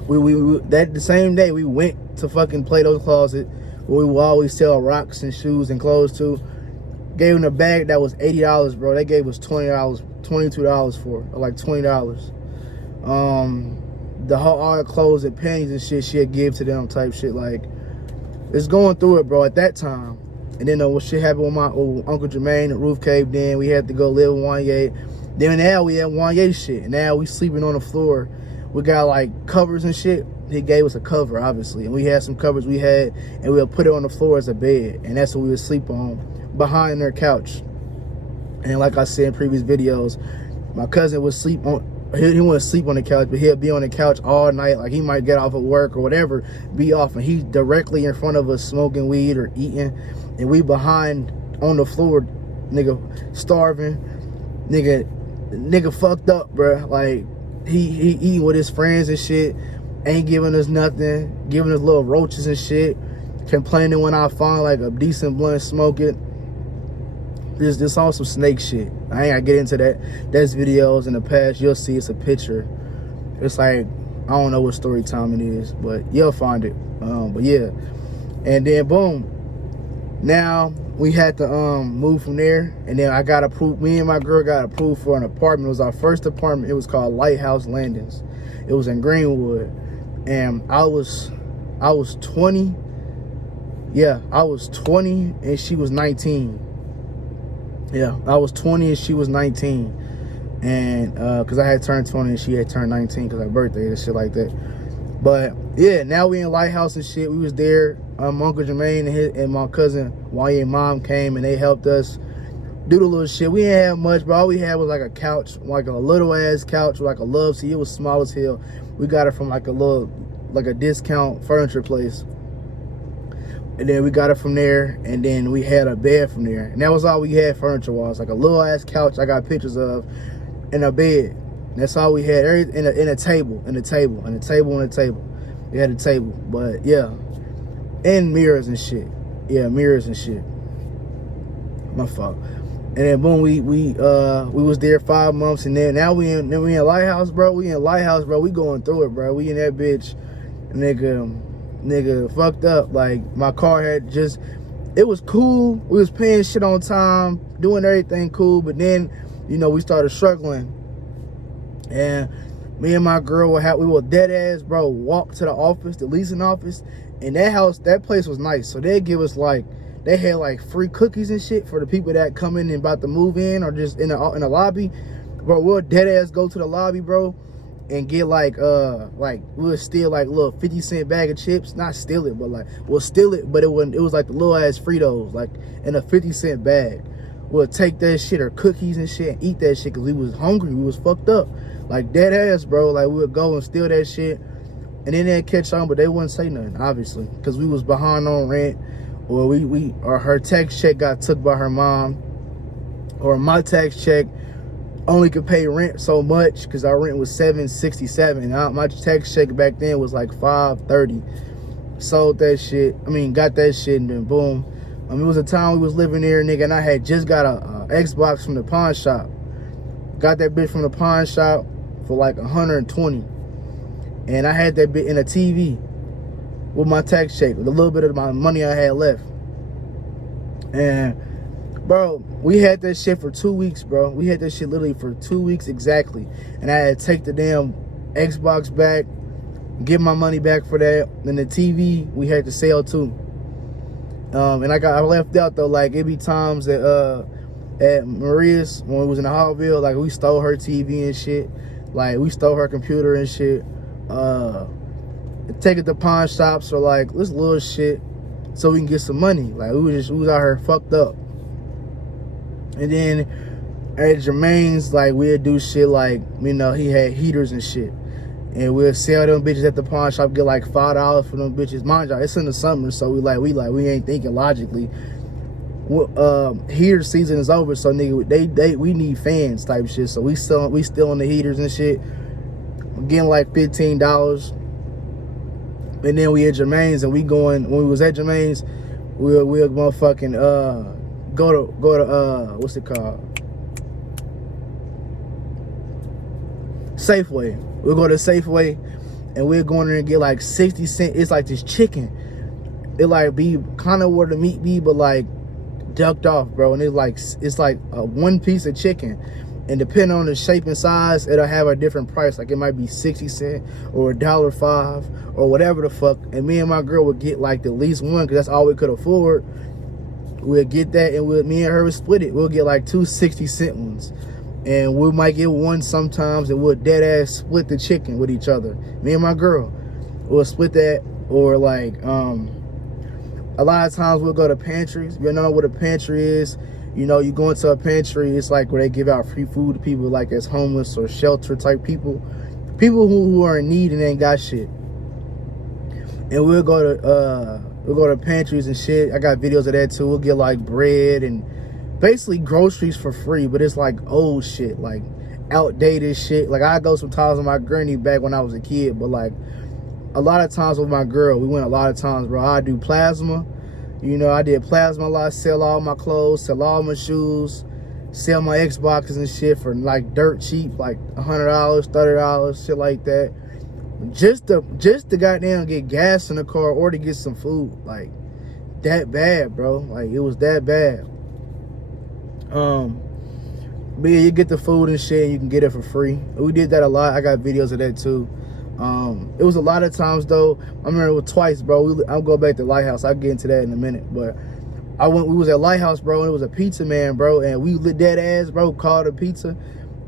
we that the same day we went to fucking Plato's Closet, where we would always sell rocks and shoes and clothes too. Gave them a bag that was $80, bro. They gave us $20, $22 for it, or like $20. The whole all the clothes and panties and shit she'd give to them type shit. Like, it's going through it, bro, at that time. And then what shit happened with my Uncle Jermaine, the roof caved in. We had to go live with Wanye. Then now we had Wanye shit. And now we sleeping on the floor. We got like covers and shit. He gave us a cover, obviously. And we had some covers we had, and we'll put it on the floor as a bed. And that's what we would sleep on, behind their couch. And like I said in previous videos, my cousin would sleep on, he wouldn't sleep on the couch, but he'll be on the couch all night. Like, he might get off of work or whatever, be off, and he's directly in front of us smoking weed or eating. And we behind on the floor, nigga, starving. Nigga fucked up, bro. Like, he eating with his friends and shit, ain't giving us nothing, giving us little roaches and shit, complaining when I find like a decent blunt, smoke it. This all some snake shit. I ain't gotta get into that. There's videos in the past, you'll see it's a picture. It's like, I don't know what story time it is, but you'll find it. But yeah. And then boom, now we had to move from there, and then I got approved. Me and my girl got approved for an apartment. It was our first apartment. It was called Lighthouse Landings. It was in Greenwood, and I was 20. Yeah, I was 20 and she was 19. Yeah, I was 20 and she was 19, and because I had turned 20 and she had turned 19 because her birthday and shit like that. But yeah, now we in Lighthouse and shit. We was there. Uncle Jermaine and my cousin Wanye mom came, and they helped us do the little shit. We didn't have much, but all we had was like a couch, like a little ass couch, like a love seat. It was small as hell. We got it from like a discount furniture place. And then we got it from there, and then we had a bed from there. And that was all we had furniture-wise. Like a little-ass couch I got pictures of, and a bed. That's all we had. In a table. We had a table. But, yeah. And mirrors and shit. Yeah, mirrors and shit. My fault. And then, boom, we was there 5 months, and then now we in Lighthouse, bro. We going through it, bro. We in that bitch, nigga fucked up. Like, my car had just, it was cool. We was paying shit on time, doing everything cool. But then, you know, we started struggling. And me and my girl we were dead ass, bro, walk to the office, the leasing office. And that place was nice. So they give us they had like free cookies and shit for the people that come in and about to move in or just in the lobby. Bro, we'll dead ass go to the lobby, bro, and get we'll steal like a little 50-cent bag of chips. Not steal it, but we'll steal it, but it was like the little ass Fritos, like in a 50-cent bag. We'll take that shit or cookies and shit and eat that shit because we was hungry. We was fucked up. Like dead ass, bro. Like we'll go and steal that shit. And then they'd catch on, but they wouldn't say nothing, obviously, because we was behind on rent, or or her tax check got took by her mom, or my tax check only could pay rent so much because our rent was $767. My tax check back then was like $530. Sold that shit. Got that shit, and then boom. It was a time we was living there, nigga, and I had just got a Xbox from the pawn shop. Got that bitch from the pawn shop for like $120. And I had that bit in a TV with my tax check, with a little bit of my money I had left. And, bro, we had that shit for 2 weeks, bro. We had that shit literally for 2 weeks exactly. And I had to take the damn Xbox back, get my money back for that. And the TV, we had to sell too. And I left out, though, like, it be times that, at Maria's, when we was in the Hallville, like, we stole her TV and shit. Like, we stole her computer and shit. Take it to pawn shops or like this little shit so we can get some money. Like we was out here fucked up. And then at Jermaine's, like we'd do shit like, you know, he had heaters and shit, and we'll sell them bitches at the pawn shop, get like $5 for them bitches. Mind you, it's in the summer, so we ain't thinking logically. Heater season is over, so nigga, we need fans type shit, so we still on the heaters and shit. Getting like $15, and then we at Jermaine's, and when we was at Jermaine's, we'll motherfucking go to what's it called, Safeway. We'll go to Safeway, and we're going there and get like 60 cents. It's like this chicken. It like be kind of where the meat be, but like ducked off, bro. And it's like one piece of chicken. And depending on the shape and size, it'll have a different price. Like it might be 60 cents or $1.05 or whatever the fuck. And me and my girl would get like the least one because that's all we could afford. We'll get that, and me and her would split it. We'll get like two 60-cent ones. And we might get one sometimes, and we'll dead ass split the chicken with each other. Me and my girl will split that. Or like a lot of times we'll go to pantries. You know what a pantry is? You know, you go into a pantry, it's like where they give out free food to people like as homeless or shelter type people who are in need and ain't got shit. And we'll go to pantries and shit. I got videos of that too. We'll get like bread and basically groceries for free, but it's like old shit, like outdated shit. Like I go sometimes with my granny back when I was a kid, but like a lot of times with my girl, we went a lot of times, bro. I do plasma. You know, I did plasma a lot, sell all my clothes, sell all my shoes, sell my Xboxes and shit for like dirt cheap, like $100, $30, shit like that. Just to goddamn get gas in the car or to get some food. Like that bad, bro. Like it was that bad. But yeah, you get the food and shit and you can get it for free. We did that a lot. I got videos of that too. It was a lot of times though. I remember it was twice, bro. I'll go back to Lighthouse. I'll get into that in a minute. But we was at Lighthouse, bro, and it was a pizza man, bro, and we lit that ass, bro, called a pizza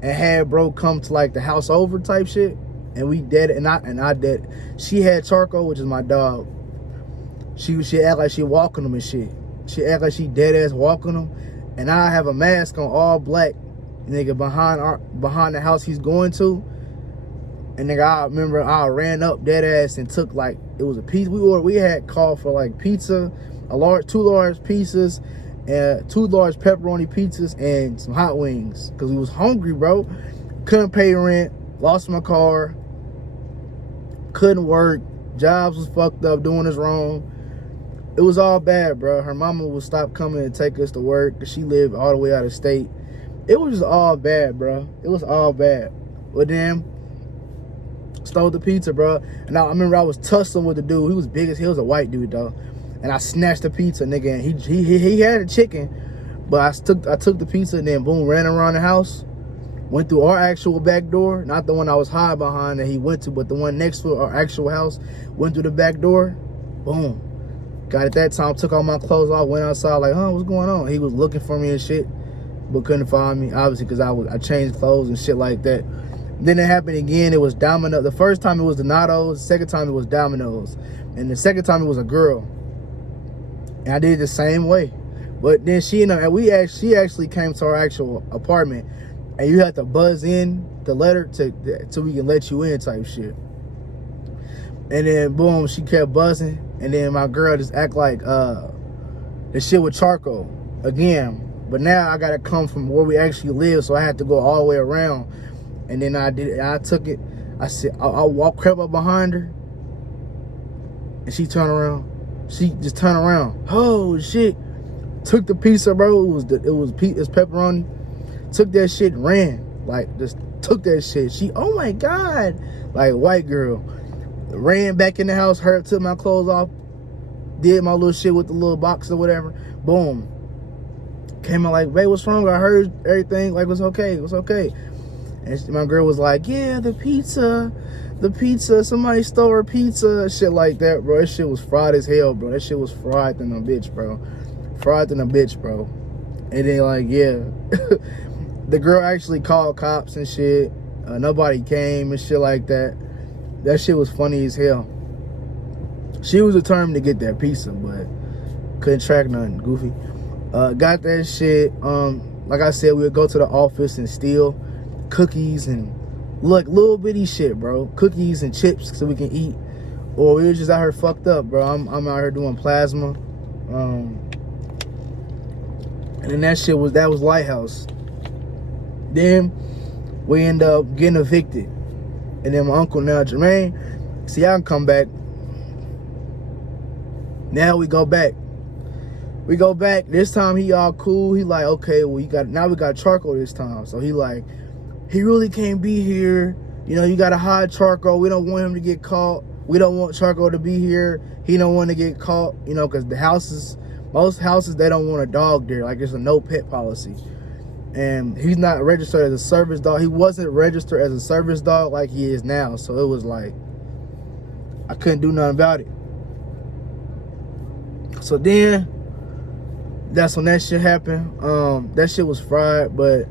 and had bro come to like the house over type shit. And we did it, and I did. She had Charcoal, which is my dog. She act like she walking them and shit. She act like she dead ass walking them. And I have a mask on, all black, nigga, behind the house he's going to. And nigga, I remember I ran up dead ass and took like, it was a pizza. We had called for like pizza two large pizzas, and 2 large pepperoni pizzas, and some hot wings. Cause we was hungry, bro. Couldn't pay rent, lost my car, couldn't work, jobs was fucked up, doing us wrong. It was all bad, bro. Her mama would stop coming and take us to work cause she lived all the way out of state. It was just all bad, bro. It was all bad. But then, stole the pizza, bro. And I remember I was tussling with the dude. He was big as, he was a white dude, though. And I snatched the pizza, nigga, and he had a chicken. But I took the pizza and then, boom, ran around the house. Went through our actual back door. Not the one I was hiding behind that he went to, but the one next to our actual house. Went through the back door. Boom. Got it that time, took all my clothes off, went outside like, huh, what's going on? He was looking for me and shit, but couldn't find me, obviously, because I changed clothes and shit like that. Then it happened again. It was Domino. The first time it was Donatos. The second time it was Domino's. And the second time it was a girl. And I did it the same way. But then she actually came to our actual apartment. And you had to buzz in the letter so we can let you in type shit. And then, boom, she kept buzzing. And then my girl just act like the shit with charcoal again. But now I got to come from where we actually live. So I had to go all the way around. And then I took it. I said, I crept up behind her. And she turned around. She just turned around. Oh, shit. Took the pizza, bro. It was pepperoni. Took that shit and ran. Like, just took that shit. Oh my God. Like, white girl. Ran back in the house, took my clothes off. Did my little shit with the little box or whatever. Boom. Came out like, babe, what's wrong? I heard everything. Like, it's okay. It's okay. And my girl was like, yeah, the pizza, somebody stole her pizza, shit like that, bro. That shit was fried as hell, bro. That shit was fried than a bitch, bro. Fried than a bitch, bro. And then, like, yeah. The girl actually called cops and shit. Nobody came and shit like that. That shit was funny as hell. She was determined to get that pizza, but couldn't track nothing, goofy. Got that shit. Like I said, we would go to the office and steal cookies and look, little bitty shit, bro. Cookies and chips so we can eat. Or we were just out here fucked up, bro. I'm out here doing plasma. And then that was Lighthouse. Then we end up getting evicted. And then my uncle now, Jermaine, see, I can come back. Now we go back. This time he all cool. He like, okay, well, now we got charcoal this time. So he like, he really can't be here. You know, you got to hide charcoal. We don't want him to get caught. We don't want charcoal to be here. He don't want to get caught, you know, because most houses, they don't want a dog there. Like, it's a no pet policy. And he's not registered as a service dog. He wasn't registered as a service dog like he is now. So it was like, I couldn't do nothing about it. So then, that's when that shit happened. That shit was fried, but,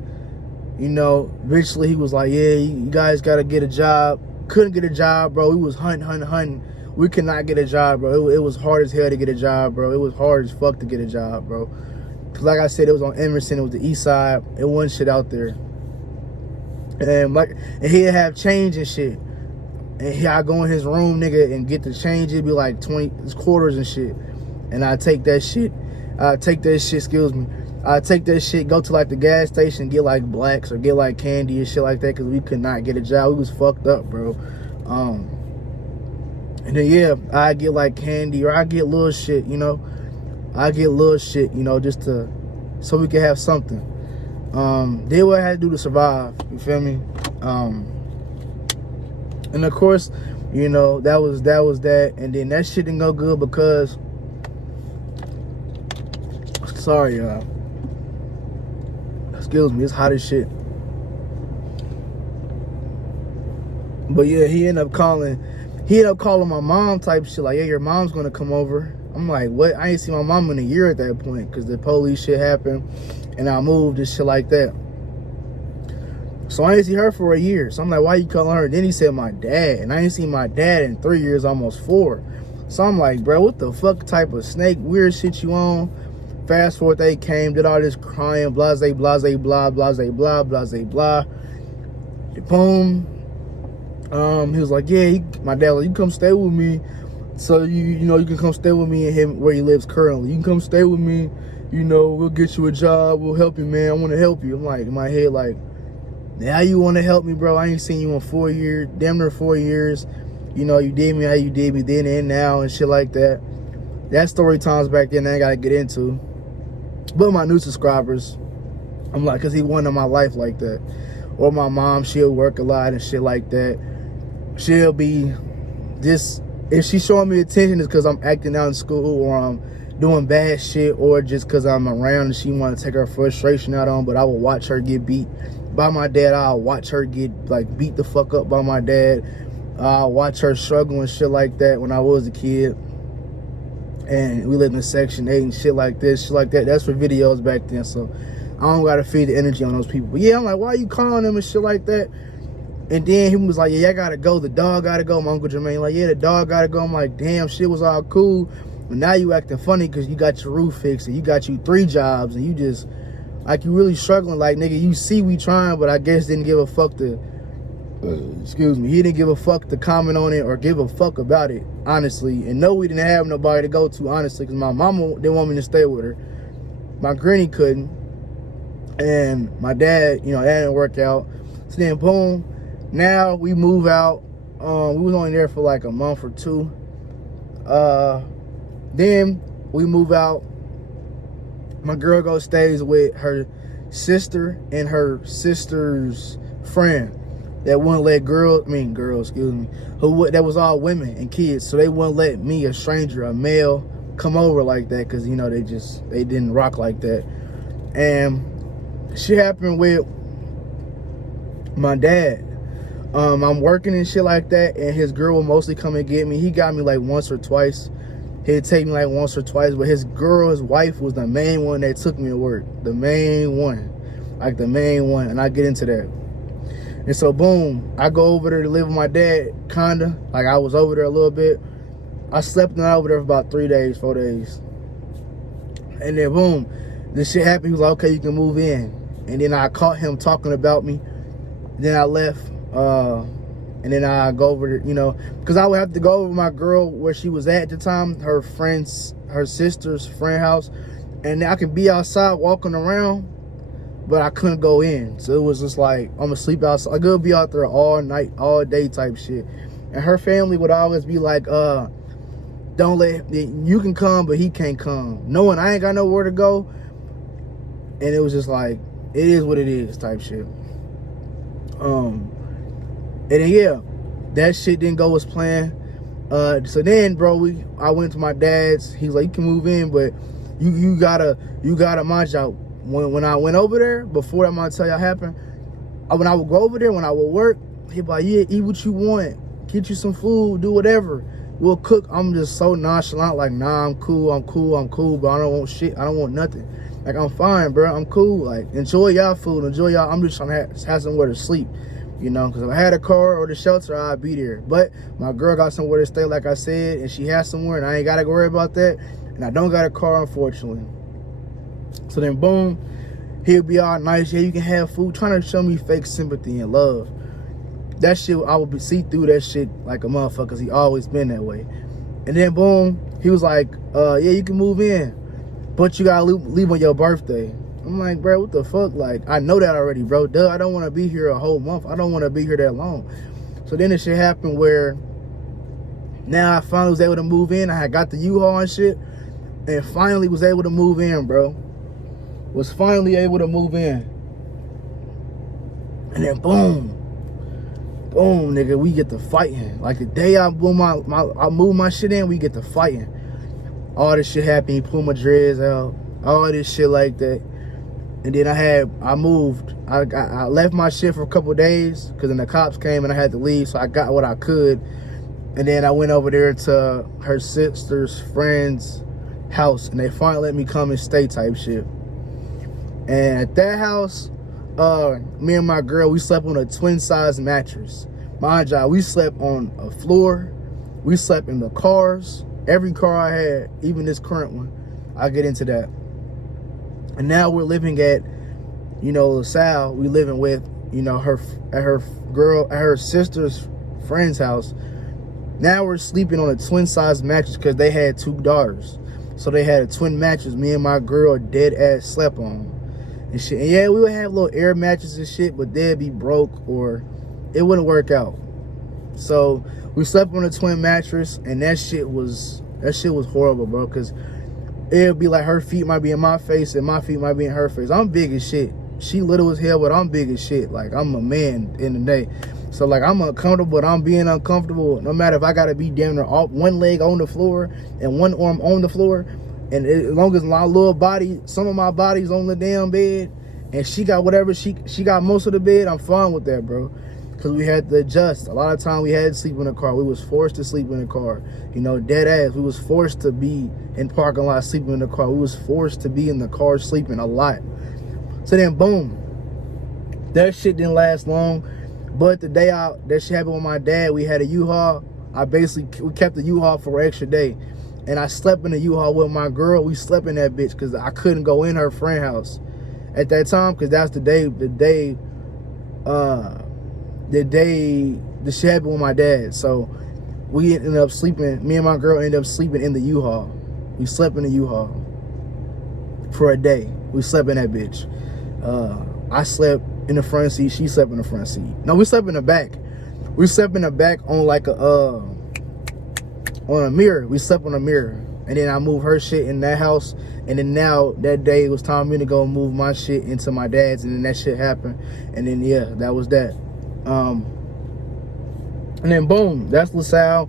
you know, eventually he was like, yeah, you guys got to get a job. Couldn't get a job, bro. We was hunting. We could not get a job, bro. It was hard as hell to get a job, bro. It was hard as fuck to get a job, bro. Cause like I said, it was on Emerson. It was the east side. It wasn't shit out there. And he'd have change and shit. And I'd go in his room, nigga, and get the change. It'd be like 20 quarters and shit. And I'd take that shit. I'd take that shit, go to like the gas station, get like blacks or get like candy and shit like that, because we could not get a job. We was fucked up, bro. And then, yeah, I'd get like candy or I'd get little shit, you know. Just so we could have something. Did what I had to do to survive, you feel me? And of course, you know, that was that. And then that shit didn't go good because, sorry, y'all. Excuse me, it's hot as shit. But yeah, he ended up calling my mom type shit, like, yeah, your mom's gonna come over. I'm like, what? I ain't seen my mom in a year at that point because the police shit happened and I moved and shit like that. So I didn't see her for a year. So I'm like, why you calling her? Then he said my dad. And I ain't seen my dad in 3 years, almost 4. So I'm like, bro, what the fuck type of snake weird shit you on? Fast forward, they came, did all this crying, blase, blase, blah, blase, blah, blase, blah. Boom. He was like, yeah, my dad was like, you come stay with me. So you can come stay with me and him where he lives currently. You can come stay with me. We'll get you a job. We'll help you, man. I want to help you. I'm like in my head, like, now you want to help me, bro? I ain't seen you in 4 years, damn near 4 years. You did me how you did me then and now and shit like that. That story times back then I ain't gotta get into. But my new subscribers, I'm like, cause he wanted my life like that. Or my mom, she'll work a lot and shit like that. She'll be just, if she's showing me attention, it's because I'm acting out in school or I'm doing bad shit, or just because I'm around and she want to take her frustration out on. But I will watch her get beat by my dad. I'll watch her get like beat the fuck up by my dad. I'll watch her struggle and shit like that when I was a kid. And we lived in Section 8 and shit like this, shit like that. That's for videos back then, so I don't gotta feed the energy on those people. But yeah, I'm like, why are you calling them and shit like that? And then he was like, yeah, I gotta go. The dog gotta go. My Uncle Jermaine like, yeah, the dog gotta go. I'm like, damn, shit was all cool. But now you acting funny because you got your roof fixed and you got you 3 jobs and you just, like, you really struggling. Like, nigga, you see we trying, but I guess didn't give a fuck to, he didn't give a fuck to comment on it or give a fuck about it, honestly. And no, we didn't have nobody to go to, honestly, because my mama didn't want me to stay with her. My granny couldn't. And my dad, that didn't work out. So then, boom, now we move out. We was only there for like a month or 2. Then we move out. My girl stays with her sister and her sister's friend that wouldn't let that was all women and kids. So they wouldn't let me, a stranger, a male, come over like that because, they didn't rock like that. And shit happened with my dad. I'm working and shit like that, and his girl would mostly come and get me. He got me like once or twice. He'd take me like once or twice, but his wife was the main one that took me to work. The main one. Like the main one. And I get into that. And so boom, I go over there to live with my dad, kinda. Like I was over there a little bit. I slept over there for about 3 days, 4 days. And then boom, this shit happened. He was like, okay, you can move in. And then I caught him talking about me. Then I left. And then I go over there, because I would have to go over my girl where she was at the time, her sister's friend house. And I could be outside walking around, but I couldn't go in. So it was just like, I'm gonna sleep outside. I could be out there all night, all day type shit. And her family would always be like, don't let, you can come, but he can't come. Knowing I ain't got nowhere to go. And it was just like, it is what it is type shit. And then, yeah, that shit didn't go as planned. So then, bro, I went to my dad's. He's like, you can move in, but you gotta mind y'all. When I went over there, before I'm gonna tell y'all happened, when I would go over there, when I would work, he'd be like, yeah, eat what you want, get you some food, do whatever. We'll cook. I'm just so nonchalant, like, nah, I'm cool, but I don't want shit. I don't want nothing. Like, I'm fine, bro. I'm cool. Like, enjoy y'all food, enjoy y'all. I'm just trying to have somewhere to sleep. Because if I had a car or the shelter, I'd be there. But my girl got somewhere to stay, like I said, and she has somewhere, and I ain't got to worry about that. And I don't got a car, unfortunately. So then, boom, he'll be all nice. Yeah, you can have food, trying to show me fake sympathy and love. That shit, I would see through that shit like a motherfucker, because he always been that way. And then, boom, he was like, yeah, you can move in, but you got to leave on your birthday. I'm like, bro, what the fuck? Like, I know that already, bro. Duh, I don't want to be here a whole month. I don't want to be here that long. So then this shit happened where now I finally was able to move in. I had got the U-Haul and shit, and finally was able to move in, bro. Was finally able to move in. And then boom, nigga, we get to fighting. Like the day I moved my shit in, we get to fighting. All this shit happened. He pulled my dreads out. All this shit like that. And then I moved. I left my shit for a couple of days because then the cops came and I had to leave. So I got what I could. And then I went over there to her sister's friend's house. And they finally let me come and stay type shit. And at that house, me and my girl, we slept on a twin-size mattress. Mind y'all, we slept on a floor. We slept in the cars. Every car I had, even this current one. I'll get into that. And now we're living at, LaSalle. We living with, her sister's friend's house. Now we're sleeping on a twin size mattress because they had 2 daughters. So they had a twin mattress me and my girl dead ass slept on. And shit. And yeah, we would have little air mattresses and shit, but they'd be broke or it wouldn't work out. So we slept on a twin mattress, and that shit was horrible, bro, because it would be like her feet might be in my face and my feet might be in her face. I'm big as shit. She little as hell, but I'm big as shit. Like, I'm a man in the day. So, like, I'm uncomfortable, but I'm being uncomfortable no matter if I got to be damn near one leg on the floor and one arm on the floor. And as long as my little body, some of my body's on the damn bed, and she got whatever, she got most of the bed, I'm fine with that, bro. Because we had to adjust. A lot of time we had to sleep in the car. We was forced to sleep in the car. You know, dead ass. We was forced to be in parking lot sleeping in the car. We was forced to be in the car sleeping a lot. So then, boom. That shit didn't last long. But the day that shit happened with my dad, we had a U-Haul. We kept the U-Haul for an extra day. And I slept in the U-Haul with my girl. We slept in that bitch because I couldn't go in her friend house at that time, because that's the day the shit happened with my dad. So we ended up sleeping, me and my girl ended up sleeping in the U-Haul. We slept in the U-Haul for a day. We slept in that bitch. I slept in the front seat, she slept in the front seat. No, we slept in the back. We slept in the back on like on a mirror. We slept on a mirror. And then I moved her shit in that house. And then now that day it was time for me to go move my shit into my dad's, and then that shit happened. And then yeah, that was that. And then boom, that's LaSalle.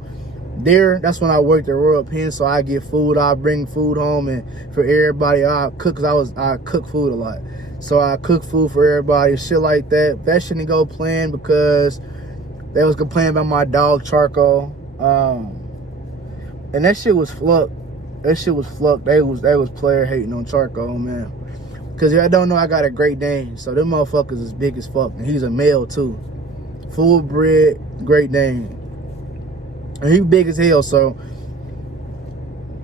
There, that's when I worked at Royal Penn, so I get food. I bring food home, and for everybody, I cook, cause I cook food a lot. So I cook food for everybody, shit like that. That shouldn't go planned because they was complaining about my dog Charcoal. And that shit was fluck. That shit was fluck. They was player hating on Charcoal, man. Cause if I don't know, I got a Great Dane. So them motherfuckers is big as fuck, and he's a male too. Full bred Great Dane. And he big as hell, so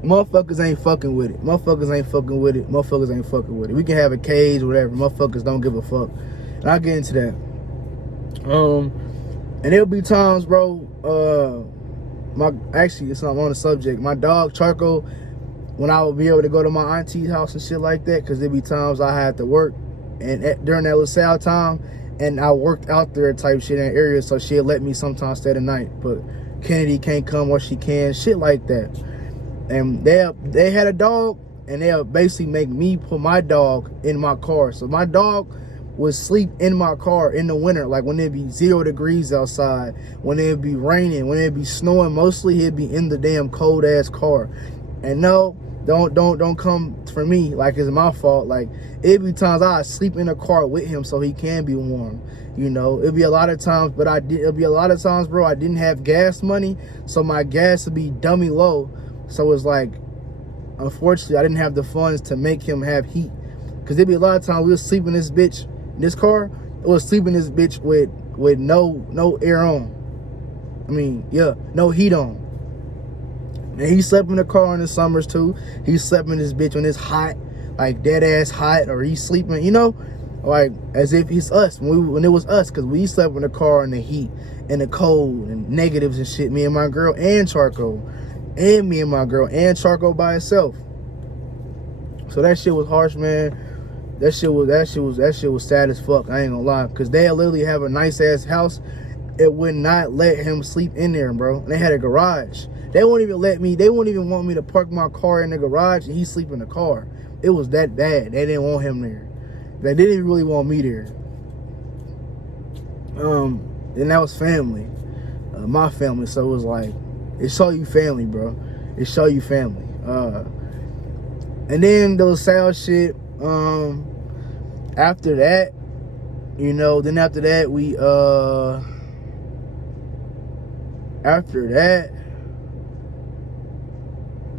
motherfuckers ain't fucking with it. Motherfuckers ain't fucking with it. Motherfuckers ain't fucking with it. We can have a cage, whatever. Motherfuckers don't give a fuck. And I'll get into that. And there'll be times, bro, actually, it's not on the subject. My dog, Charcoal, when I would be able to go to my auntie's house and shit like that, because there'd be times I had to work. And during that LaSalle time, and I worked out there type shit in the area, so she'd let me sometimes stay the night. But Kennedy can't come or she can, shit like that. And they had a dog, and they'll basically make me put my dog in my car. So my dog would sleep in my car in the winter, like when it'd be 0 degrees outside, when it'd be raining, when it'd be snowing. Mostly he'd be in the damn cold ass car. And no, don't come for me like it's my fault. Like, it'd be times I'd sleep in a car with him so he can be warm. You know, it'd be a lot of times, but it'll be a lot of times, bro, I didn't have gas money, so my gas would be dummy low. So it's like, unfortunately, I didn't have the funds to make him have heat. Cause there'd be a lot of times we was sleeping this bitch, this car, it was sleeping this bitch with no air on. I mean, yeah, no heat on. And he slept in the car in the summers too. He slept in this bitch when it's hot, like dead ass hot, or he's sleeping, you know, like as if it's us when it was us, cause we slept in the car in the heat and the cold and negatives and shit. Me and my girl and Charcoal. And me and my girl and Charcoal by itself. So that shit was harsh, man. That shit was sad as fuck. I ain't gonna lie, cause they literally have a nice ass house. It would not let him sleep in there, bro. And they had a garage. They won't even let me. They won't even want me to park my car in the garage and he sleep in the car. It was that bad. They didn't want him there. They didn't really want me there. And that was family, my family. So it was like, it show you family, bro. It show you family. And then the LaSalle shit. After that, you know, then after that we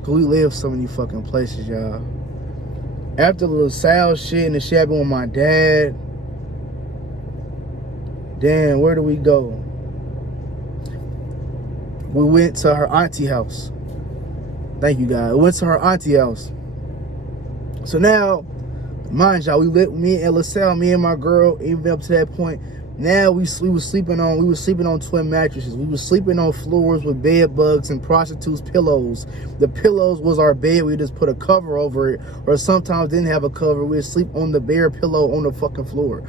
we live so many fucking places, y'all. After the LaSalle shit and the shit happened with my dad, damn, where do we go? We went to her auntie house. Thank you, guys. We went to her auntie house. So now, mind y'all, me and LaSalle, me and my girl, even up to that point, Now we was sleeping on twin mattresses. We was sleeping on floors with bed bugs and prostitutes' pillows. The pillows was our bed. We just put a cover over it, or sometimes didn't have a cover. We'd sleep on the bare pillow on the fucking floor,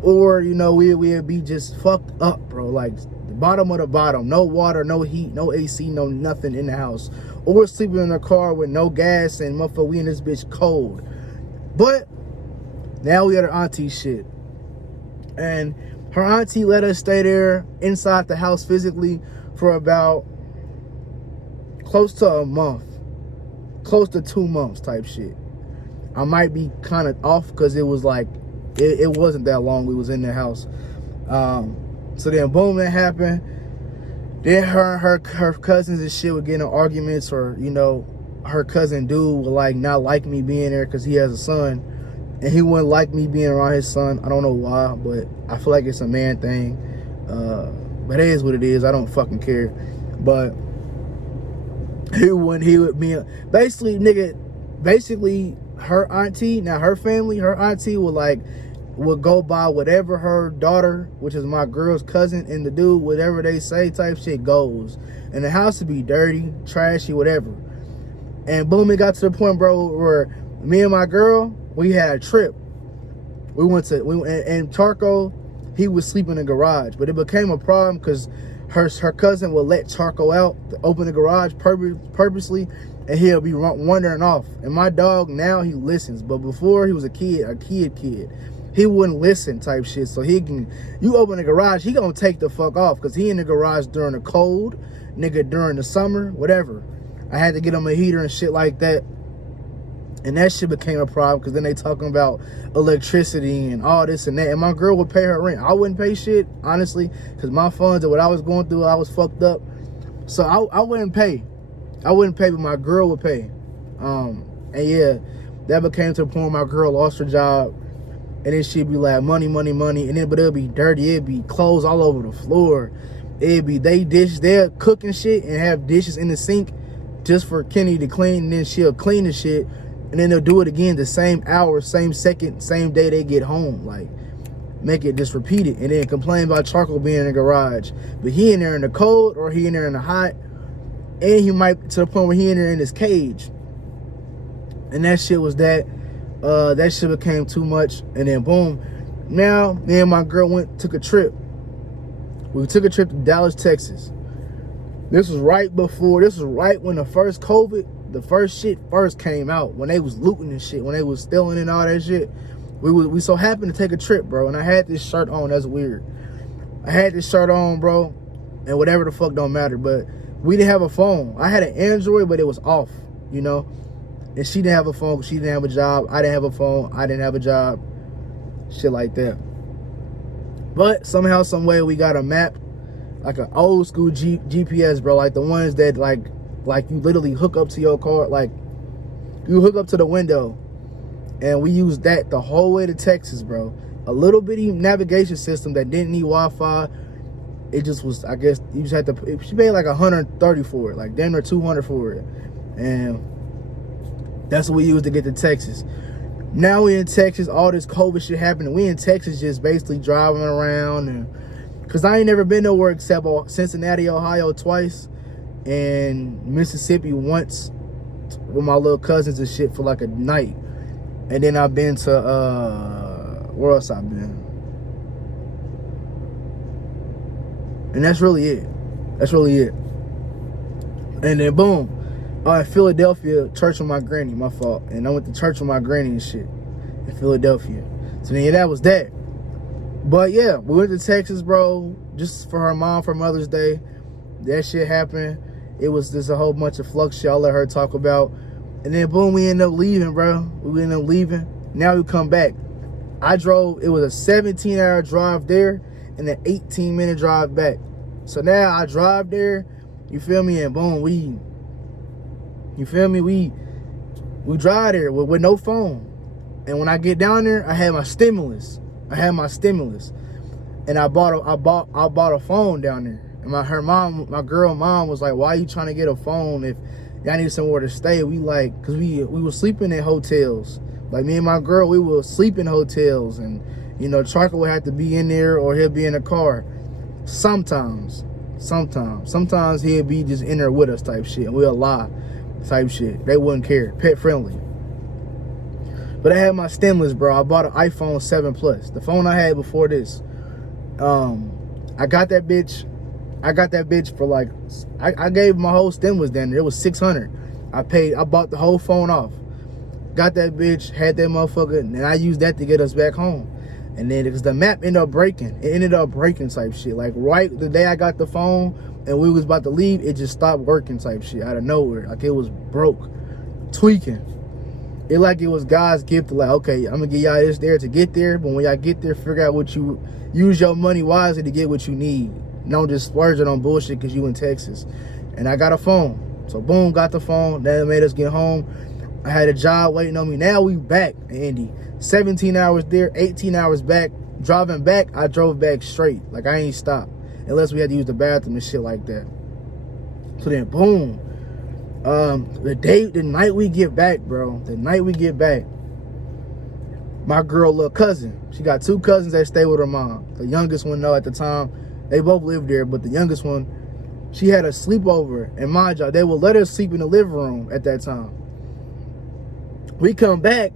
or we'd be just fucked up, bro. Like the bottom of the bottom, no water, no heat, no AC, no nothing in the house. Or we're sleeping in a car with no gas and motherfucker, we in this bitch cold. But now we at our auntie shit. And her auntie let us stay there inside the house physically for about close to a month. Close to 2 months type shit. I might be kind of off because it was like, it wasn't that long we was in the house. So then boom, that happened. Then her cousins and shit would get in arguments, or, her cousin dude would like not like me being there because he has a son. And he wouldn't like me being around his son. I don't know why, but I feel like it's a man thing. But it is what it is. I don't fucking care. But he would be basically her auntie, now her family, her auntie would go by whatever her daughter, which is my girl's cousin, and the dude, whatever they say type shit goes. And the house would be dirty, trashy, whatever. And boom, it got to the point, bro, where me and my girl, we had a trip. And Charco, he would sleep in the garage, but it became a problem because her cousin would let Charco out to open the garage purposely, and he'll be wandering off. And my dog now, he listens, but before he was a kid, he wouldn't listen type shit. So you open the garage, he gonna take the fuck off because he in the garage during the cold, nigga, during the summer, whatever. I had to get him a heater and shit like that. And that shit became a problem because then they talking about electricity and all this and that. And my girl would pay her rent. I wouldn't pay shit, honestly, because my funds and what I was going through, I was fucked up. So I wouldn't pay. I wouldn't pay, but my girl would pay. And yeah, that became to the point where my girl lost her job. And then she'd be like, money. And then, but it'll be dirty. It'd be clothes all over the floor. It'd be they're cooking shit and have dishes in the sink just for Kenny to clean. And then she'll clean the shit. And then they'll do it again the same hour, same second, same day they get home. Like, make it just repeat it. And then complain about Charcoal being in the garage. But he in there in the cold or he in there in the hot. And he might, to the point where he in there in his cage. And that shit was that. That shit became too much. And then boom. Now, me and my girl took a trip. We took a trip to Dallas, Texas. This was right when the first shit first came out, when they was looting and shit, when they was stealing and all that shit. We so happened to take a trip, bro, and I had this shirt on. That's weird. I had this shirt on, bro, and whatever the fuck don't matter, but we didn't have a phone. I had an Android, but it was off, and she didn't have a phone, she didn't have a job. I didn't have a phone, I didn't have a job, shit like that. But somehow, some way, we got a map, like an old school GPS, bro, like the ones that like you literally hook up to your car, like you hook up to the window. And we used that the whole way to Texas, bro. A little bitty navigation system that didn't need Wi-Fi. It just was, I guess, you just had to, she paid like $130 for it, like damn near $200 for it. And that's what we used to get to Texas. Now we in Texas, all this COVID shit happening. We in Texas just basically driving around. And because I ain't never been nowhere except Cincinnati, Ohio twice. And Mississippi once with my little cousins and shit for like a night. And then I've been to, where else I've been? And that's really it. And then boom, Philadelphia, church with my granny, my fault. And I went to church with my granny and shit in Philadelphia. So then, yeah, that was that. But yeah, we went to Texas, bro, just for her mom for Mother's Day. That shit happened. It was just a whole bunch of flux shit I'll let her talk about. And then boom, we ended up leaving, bro. We ended up leaving. Now we come back. I drove, it was a 17-hour drive there and an 18-minute drive back. So now I drive there, you feel me? And boom, we drive there with no phone. And when I get down there, I had my stimulus. And I bought a phone down there. And my girl mom was like, why are you trying to get a phone if y'all need somewhere to stay? Cause we were sleeping in hotels. Like me and my girl, we would sleep in hotels and You know, Dra'Quel would have to be in there or he'll be in the car. Sometimes he'll be just in there with us type shit, and we'll lie type shit. They wouldn't care. Pet friendly. But I had my stimulus, bro. I bought an iPhone 7 Plus. The phone I had before this. I got that bitch for like, I gave my whole stimulus down there. It was $600. I bought the whole phone off. Got that bitch, had that motherfucker, and I used that to get us back home. And then because the map ended up breaking. It ended up breaking type shit. Like right the day I got the phone and we was about to leave, it just stopped working type shit out of nowhere. Like it was broke. Tweaking. It like it was God's gift to like, okay, I'm gonna give y'all this there to get there, but when y'all get there, figure out what you, use your money wisely to get what you need. Don't just splurge it on bullshit because you in Texas. And I got a phone. So boom, got the phone. That made us get home. I had a job waiting on me. Now we back in Indy. 17 hours there, 18 hours back. Driving back, I drove back straight. Like I ain't stopped. Unless we had to use the bathroom and shit like that. So then boom. The night we get back, bro. The night we get back. My girl little cousin. She got 2 cousins that stay with her mom. The youngest one though at the time, they both lived there, but the youngest one, she had a sleepover. And mind y'all, they would let her sleep in the living room at that time. We come back,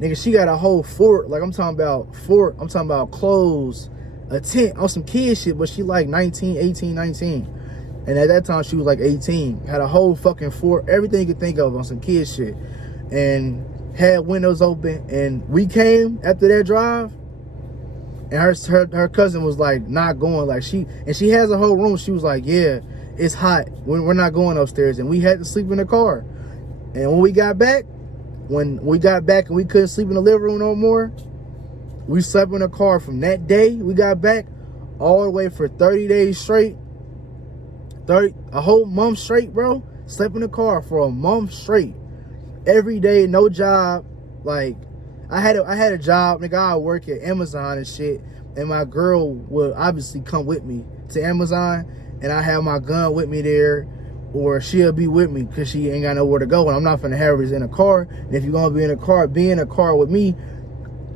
nigga, she got a whole fort. Like I'm talking about clothes, a tent, on some kid shit, but she like 18, 19. And at that time she was like 18. Had a whole fucking fort, everything you could think of on some kid shit. And had windows open. And we came after that drive. And her cousin was like not going. Like she has a whole room. She was like, yeah, it's hot. We're not going upstairs. And we had to sleep in the car. And when we got back and we couldn't sleep in the living room no more, we slept in the car from that day we got back all the way for 30 days straight. A whole month straight, bro. Slept in the car for a month straight. Every day, no job. Like, I had a job, nigga. I work at Amazon and shit. And my girl would obviously come with me to Amazon. And I have my gun with me there. Or she'll be with me because she ain't got nowhere to go. And I'm not finna have her in a car. And if you're gonna be in a car with me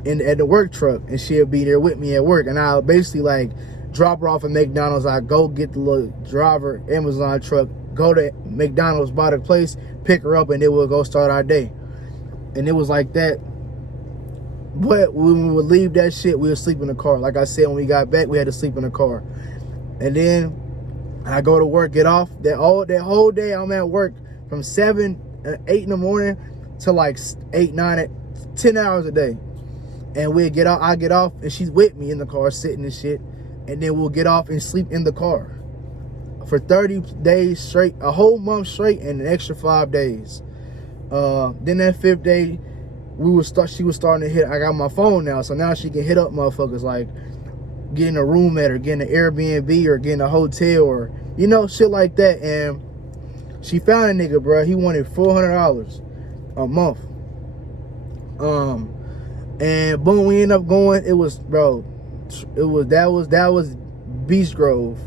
at the work truck. And she'll be there with me at work. And I'll basically like drop her off at McDonald's. I go get the little driver Amazon truck, go to McDonald's, by the place, pick her up, and then we'll go start our day. And it was like that. But when we would leave that shit, we would sleep in the car. Like I said, when we got back, we had to sleep in the car. And then I go to work, get off. That whole day I'm at work from 8 in the morning to like 8, 9, 10 hours a day. And I get off, and she's with me in the car sitting and shit. And then we'll get off and sleep in the car for 30 days straight, a whole month straight, and an extra 5 days. Then that 5th day, she was starting to hit. I got my phone now, so now she can hit up motherfuckers like getting a roommate or getting an Airbnb or getting a hotel or, you know, shit like that. And she found a nigga, bro. He wanted $400 a month. And boom, we ended up going. That was Beach Grove.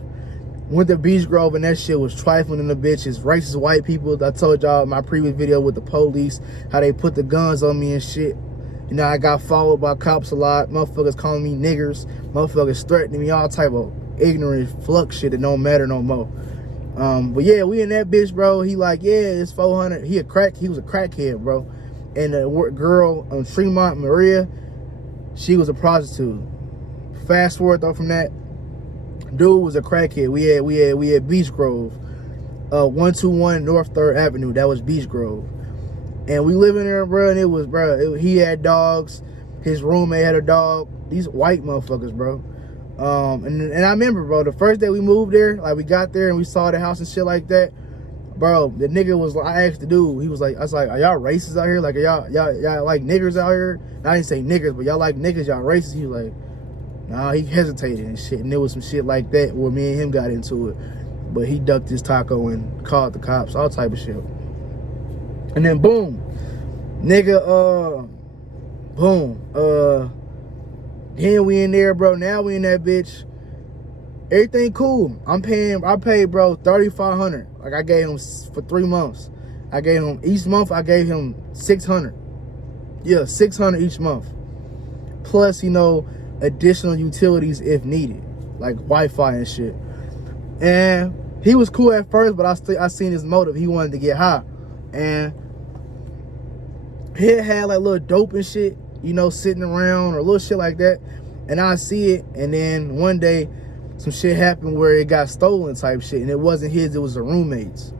Went to Beach Grove, and that shit was trifling in the bitches. Racist white people. I told y'all in my previous video with the police how they put the guns on me and shit. You know, I got followed by cops a lot. Motherfuckers calling me niggers. Motherfuckers threatening me, all type of ignorant flux shit that don't matter no more. But yeah, we in that bitch, bro. He like, yeah, it's 400. He was a crackhead, bro. And the girl on Fremont, Maria, she was a prostitute. Fast forward though from that, dude was a crackhead. We had Beach Grove, 121 North 3rd Avenue. That was Beach Grove, and we live in there, bro. And it was, he had dogs. His roommate had a dog. These white motherfuckers, bro. And I remember, bro, the first day we moved there, like we got there and we saw the house and shit like that, bro. The nigga was like, I asked the dude, he was like, I was like, are y'all racist out here? Like, are y'all like niggers out here? And I didn't say niggers, but y'all like niggas, y'all racist? He was like, nah, he hesitated and shit. And there was some shit like that where me and him got into it. But he ducked his taco and called the cops, all type of shit. And then boom, nigga, then we in there, bro. Now we in that bitch. Everything cool. I paid bro $3,500. Like I gave him for 3 months. I gave him each month. I gave him $600. Yeah, $600 each month. plus, you know, additional utilities if needed, like Wi-Fi and shit. And he was cool at first, but I seen his motive. He wanted to get high. And he had like little dope and shit, you know, sitting around or little shit like that. And I see it, and then one day some shit happened where it got stolen type shit, and it wasn't his, it was the roommates.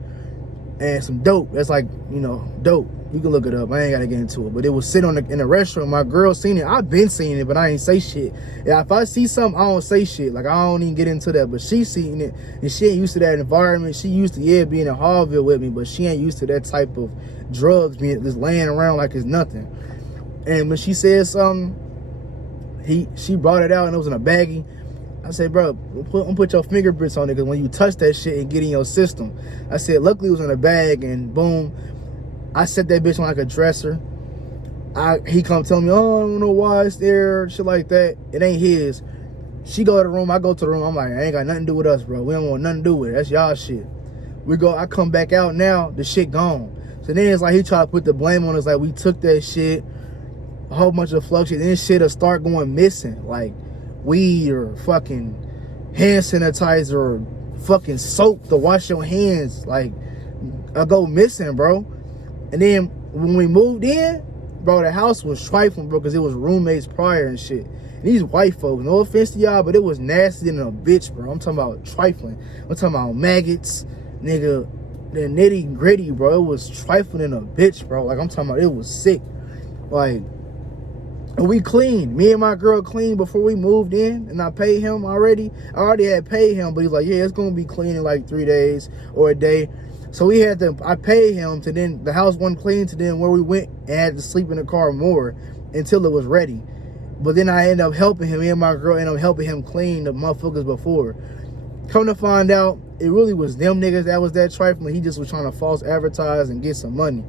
And some dope, that's like, you know, dope. You can look it up, I ain't gotta get into it. But it was sitting in the restaurant, my girl seen it. I've been seeing it, but I ain't say shit. Yeah, if I see something, I don't say shit. Like, I don't even get into that. But she seen it, and she ain't used to that environment. She used to, yeah, being in Hallville with me, but she ain't used to that type of drugs being just laying around like it's nothing. And when she said something, she brought it out and it was in a baggie. I said, bro, put your fingerprints on it, because when you touch that shit and get in your system. I said, luckily it was in a bag, and boom, I set that bitch on like a dresser. He come tell me, oh, I don't know why it's there, shit like that. It ain't his. She go to the room, I go to the room. I'm like, I ain't got nothing to do with us, bro. We don't want nothing to do with it. That's y'all shit. I come back out now, the shit gone. So then it's like he try to put the blame on us, like we took that shit, a whole bunch of flux shit. Then shit'll start going missing, like weed or fucking hand sanitizer or fucking soap to wash your hands. Like, I go missing, bro. And then when we moved in, bro, the house was trifling, bro, because it was roommates prior and shit. And these white folks, no offense to y'all, but it was nasty than a bitch, bro. I'm talking about trifling. I'm talking about maggots, nigga, the nitty gritty, bro. It was trifling in a bitch, bro. Like, I'm talking about, it was sick. Like, and we cleaned. Me and my girl cleaned before we moved in, and I paid him already. I already had paid him, but he's like, yeah, it's gonna be clean in like 3 days or a day. So I paid him to then, the house wasn't clean, to then where we went and had to sleep in the car more until it was ready. But then I ended up helping him, me and my girl ended up helping him clean the motherfuckers before. Come to find out, it really was them niggas that was that trifling. He just was trying to false advertise and get some money.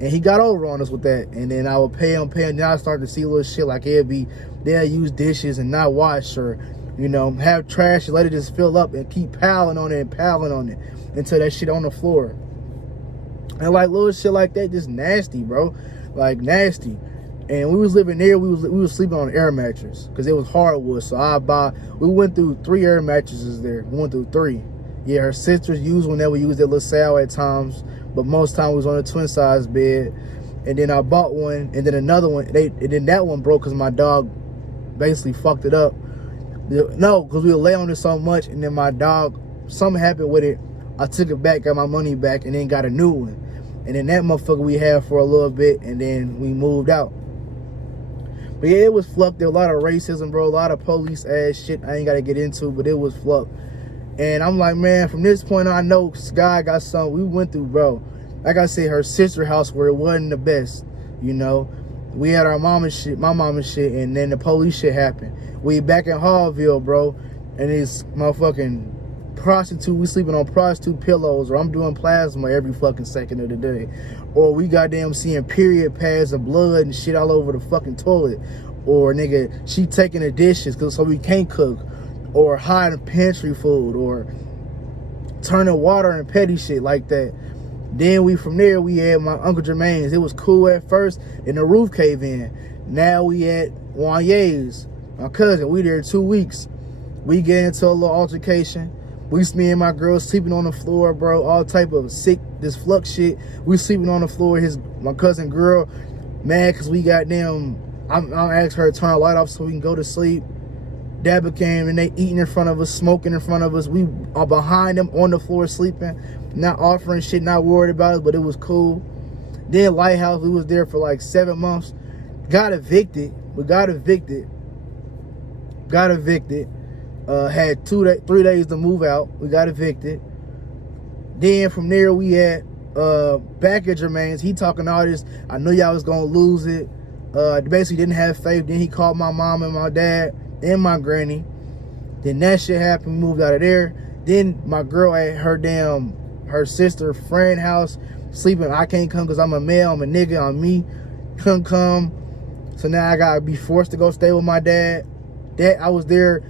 And he got over on us with that. And then I would pay him. Then I started to see little shit like they'll use dishes and not wash, or, you know, have trash and let it just fill up and keep piling on it until that shit on the floor. And like little shit like that, just nasty, bro. Like nasty. And we was living there, we was sleeping on an air mattress because it was hardwood. So we went through 3 air mattresses there. We went through 3. Yeah, her sisters used one that we used at LaSalle at times, but most time we was on a twin size bed. And then I bought one, and then another one. And then that one broke because my dog basically fucked it up. No, because we would lay on it so much, and then my dog, something happened with it. I took it back, got my money back, and then got a new one. And then that motherfucker we had for a little bit, and then we moved out. But yeah, it was fluff. There was a lot of racism, bro. A lot of police ass shit I ain't got to get into, but it was fluff. And I'm like, man, from this point on, I know Sky got something we went through, bro. Like I said, her sister house where it wasn't the best, you know. We had our my mama's shit, and then the police shit happened. We back in Hallville, bro, and it's motherfucking prostitute. We sleeping on prostitute pillows, or I'm doing plasma every fucking second of the day. Or we goddamn seeing period pads of blood and shit all over the fucking toilet. Or nigga, she taking the dishes so we can't cook. Or hiding pantry food, or turning water and petty shit like that. Then from there we had my Uncle Jermaine's. It was cool at first, and the roof cave in. Now we at Wanye's, my cousin. We there 2 weeks. We get into a little altercation. Me and my girl sleeping on the floor, bro. All type of sick, this flux shit. We sleeping on the floor. My cousin girl mad because we got them. I'm asking her to turn the light off so we can go to sleep. That became, and they eating in front of us, smoking in front of us. We are behind them on the floor sleeping, not offering shit, not worried about it, but it was cool. Then Lighthouse, we was there for like 7 months. Got evicted. Had 3 days to move out. We got evicted. Then from there we had back at Jermaine's. He talking all this. I knew y'all was gonna lose it. Basically didn't have faith. Then he called my mom and my dad and my granny. Then that shit happened. We moved out of there. Then my girl at her sister friend house sleeping. I can't come because I'm a male. I'm a nigga. I'm me. Couldn't come. So now I gotta be forced to go stay with my dad. I was there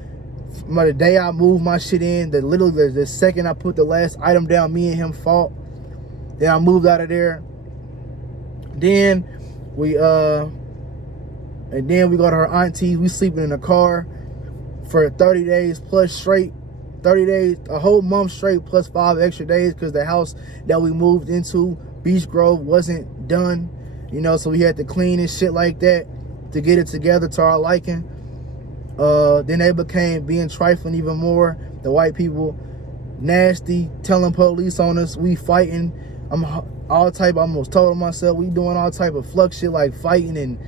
the day I moved my shit in. The second I put the last item down, me and him fought. Then I moved out of there. Then we And then we go to her auntie's. We sleeping in a car for 30 days plus straight. 30 days, a whole month straight plus 5 extra days because the house that we moved into, Beach Grove, wasn't done. You know, so we had to clean and shit like that to get it together to our liking. Then they became being trifling even more. The white people, nasty, telling police on us. We fighting. I'm all type. I almost told myself we doing all type of fuck shit like fighting and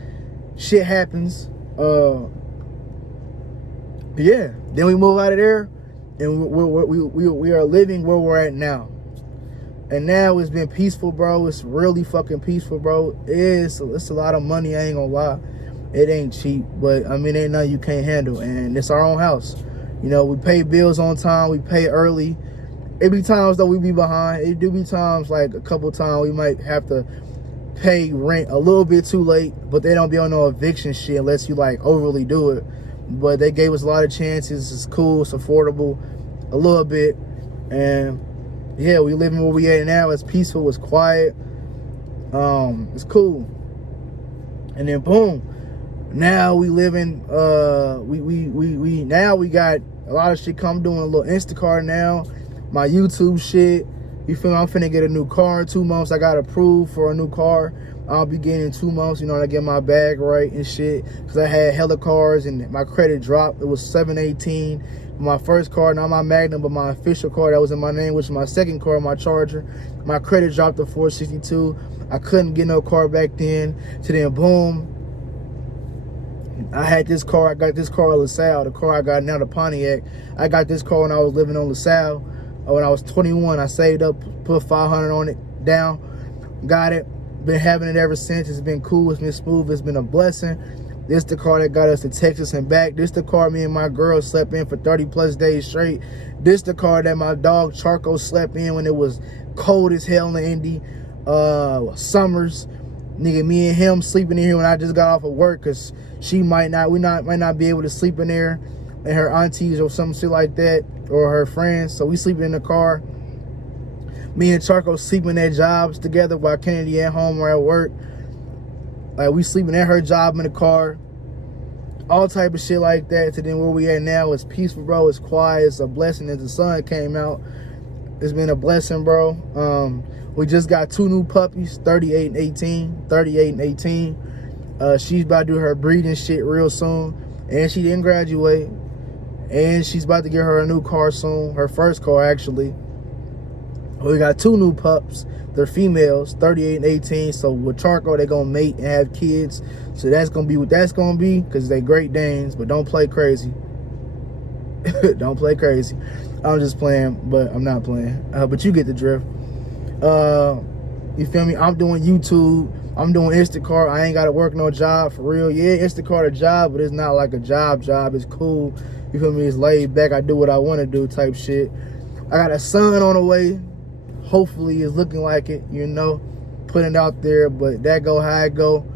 shit happens. Yeah. Then we move out of there, and we are living where we're at now. And now it's been peaceful, bro. It's really fucking peaceful, bro. It's a lot of money, I ain't gonna lie. It ain't cheap, but I mean, ain't nothing you can't handle. And it's our own house. You know, we pay bills on time, we pay early. It be times though we be behind. It do be times, like a couple times, we might have to pay rent a little bit too late, but they don't be on no eviction shit unless you like overly do it. But they gave us a lot of chances. It's cool, it's affordable, a little bit. And yeah, we living where we at now. It's peaceful, it's quiet, it's cool. And then boom, now we living. Now we got a lot of shit come. Doing a little Instacart now, my YouTube shit. You feel me? I'm finna get a new car in 2 months. I got approved for a new car. I'll be getting in 2 months, you know, to get my bag right and shit. Cause I had hella cars and my credit dropped. It was 718. My first car, not my Magnum, but my official car that was in my name, which is my second car, my Charger. My credit dropped to 462. I couldn't get no car back then. So then boom, I had this car. I got this car on LaSalle. The car I got now, the Pontiac. I got this car when I was living on LaSalle. When I was 21, I saved up, put 500 on it down, got it. Been having it ever since. It's been cool. It's been smooth. It's been a blessing. This the car that got us to Texas and back. This the car me and my girl slept in for 30 plus days straight. This the car that my dog Charco slept in when it was cold as hell in Indy. Summers. Nigga, me and him sleeping in here when I just got off of work, cause she might not be able to sleep in there, and her aunties or some shit like that, or her friends. So we sleeping in the car. Me and Charco sleeping at jobs together while Kennedy at home or at work. Like we sleeping at her job in the car. All type of shit like that. To then where we at now, it's peaceful, bro. It's quiet. It's a blessing as the sun came out. It's been a blessing, bro. We just got 2 new puppies, 38 and 18. 38 and 18. She's about to do her breeding shit real soon. And she didn't graduate. And she's about to get her a new car soon. Her first car, actually. We got 2 new pups. They're females, 38 and 18. So with Charco, they're going to mate and have kids. So that's going to be what that's going to be, because they Great Danes. But don't play crazy. Don't play crazy. I'm just playing, but I'm not playing. But you get the drift. You feel me? I'm doing YouTube. I'm doing Instacart. I ain't got to work no job for real. Yeah, Instacart a job, but it's not like a job. It's cool. You feel me? It's laid back. I do what I want to do type shit. I got a son on the way. Hopefully it's looking like it, you know, putting it out there, but that go how it go.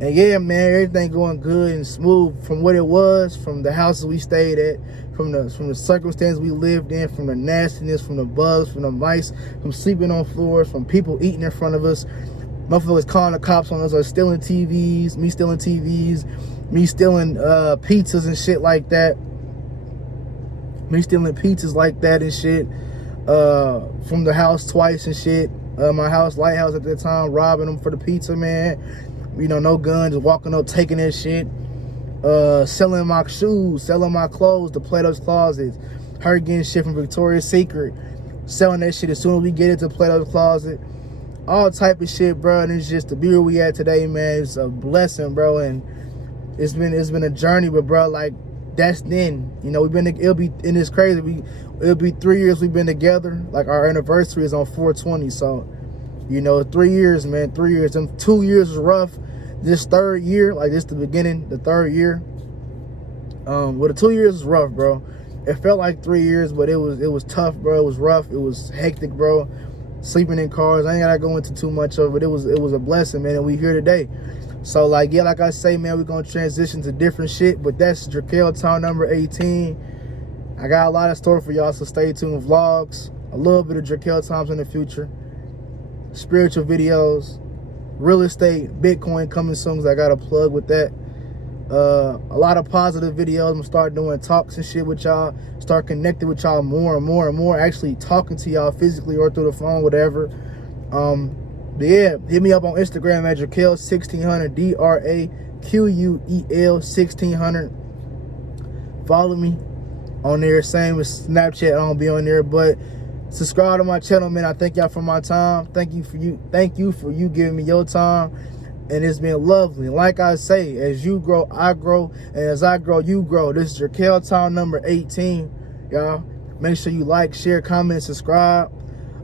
And yeah, man, everything going good and smooth from what it was, from the houses we stayed at, from the circumstances we lived in, from the nastiness, from the bugs, from the mice, from sleeping on floors, from people eating in front of us. Motherfuckers calling the cops on us, or stealing TVs, me stealing pizzas and shit like that. Me stealing pizzas like that and shit. From the house twice and shit. My house, Lighthouse at that time, robbing them for the pizza, man. You know, no guns, walking up, taking that shit. Selling my shoes, selling my clothes to Plato's Closet. Her getting shit from Victoria's Secret. Selling that shit as soon as we get into Plato's Closet. All type of shit, bro. And it's just the beauty we at today, man. It's a blessing, bro. And it's been a journey, but bro, like, that's then, you know, it'll be, and it's crazy, it'll be 3 years we've been together. Like, our anniversary is on 4/20, so, you know, 3 years, man, 3 years. Them 2 years was rough. This third year, like, this the beginning, the third year. Well, the 2 years was rough, bro. It felt like 3 years, but it was tough, bro. It was rough. It was hectic, bro. Sleeping in cars. I ain't gotta go into too much of it. It was a blessing, man, and we here today. So, like, yeah, like I say, man, we're going to transition to different shit, but that's Dra'Quel Time number 18. I got a lot of story for y'all, so stay tuned. Vlogs, a little bit of Dra'Quel Times in the future, spiritual videos, real estate, Bitcoin coming soon, because I got a plug with that. A lot of positive videos. I'm gonna start doing talks and shit with y'all. Start connecting with y'all more and more and more. Actually talking to y'all physically or through the phone, whatever. But yeah, hit me up on Instagram at Dra'Quel1600, DRAQUEL1600. Follow me on there. Same as Snapchat. I don't be on there, but subscribe to my channel, man. I thank y'all for my time. Thank you for you giving me your time. And it's been lovely. Like I say, as you grow, I grow. And as I grow, you grow. This is Dra'Quel Time number 18. Y'all, make sure you like, share, comment, subscribe.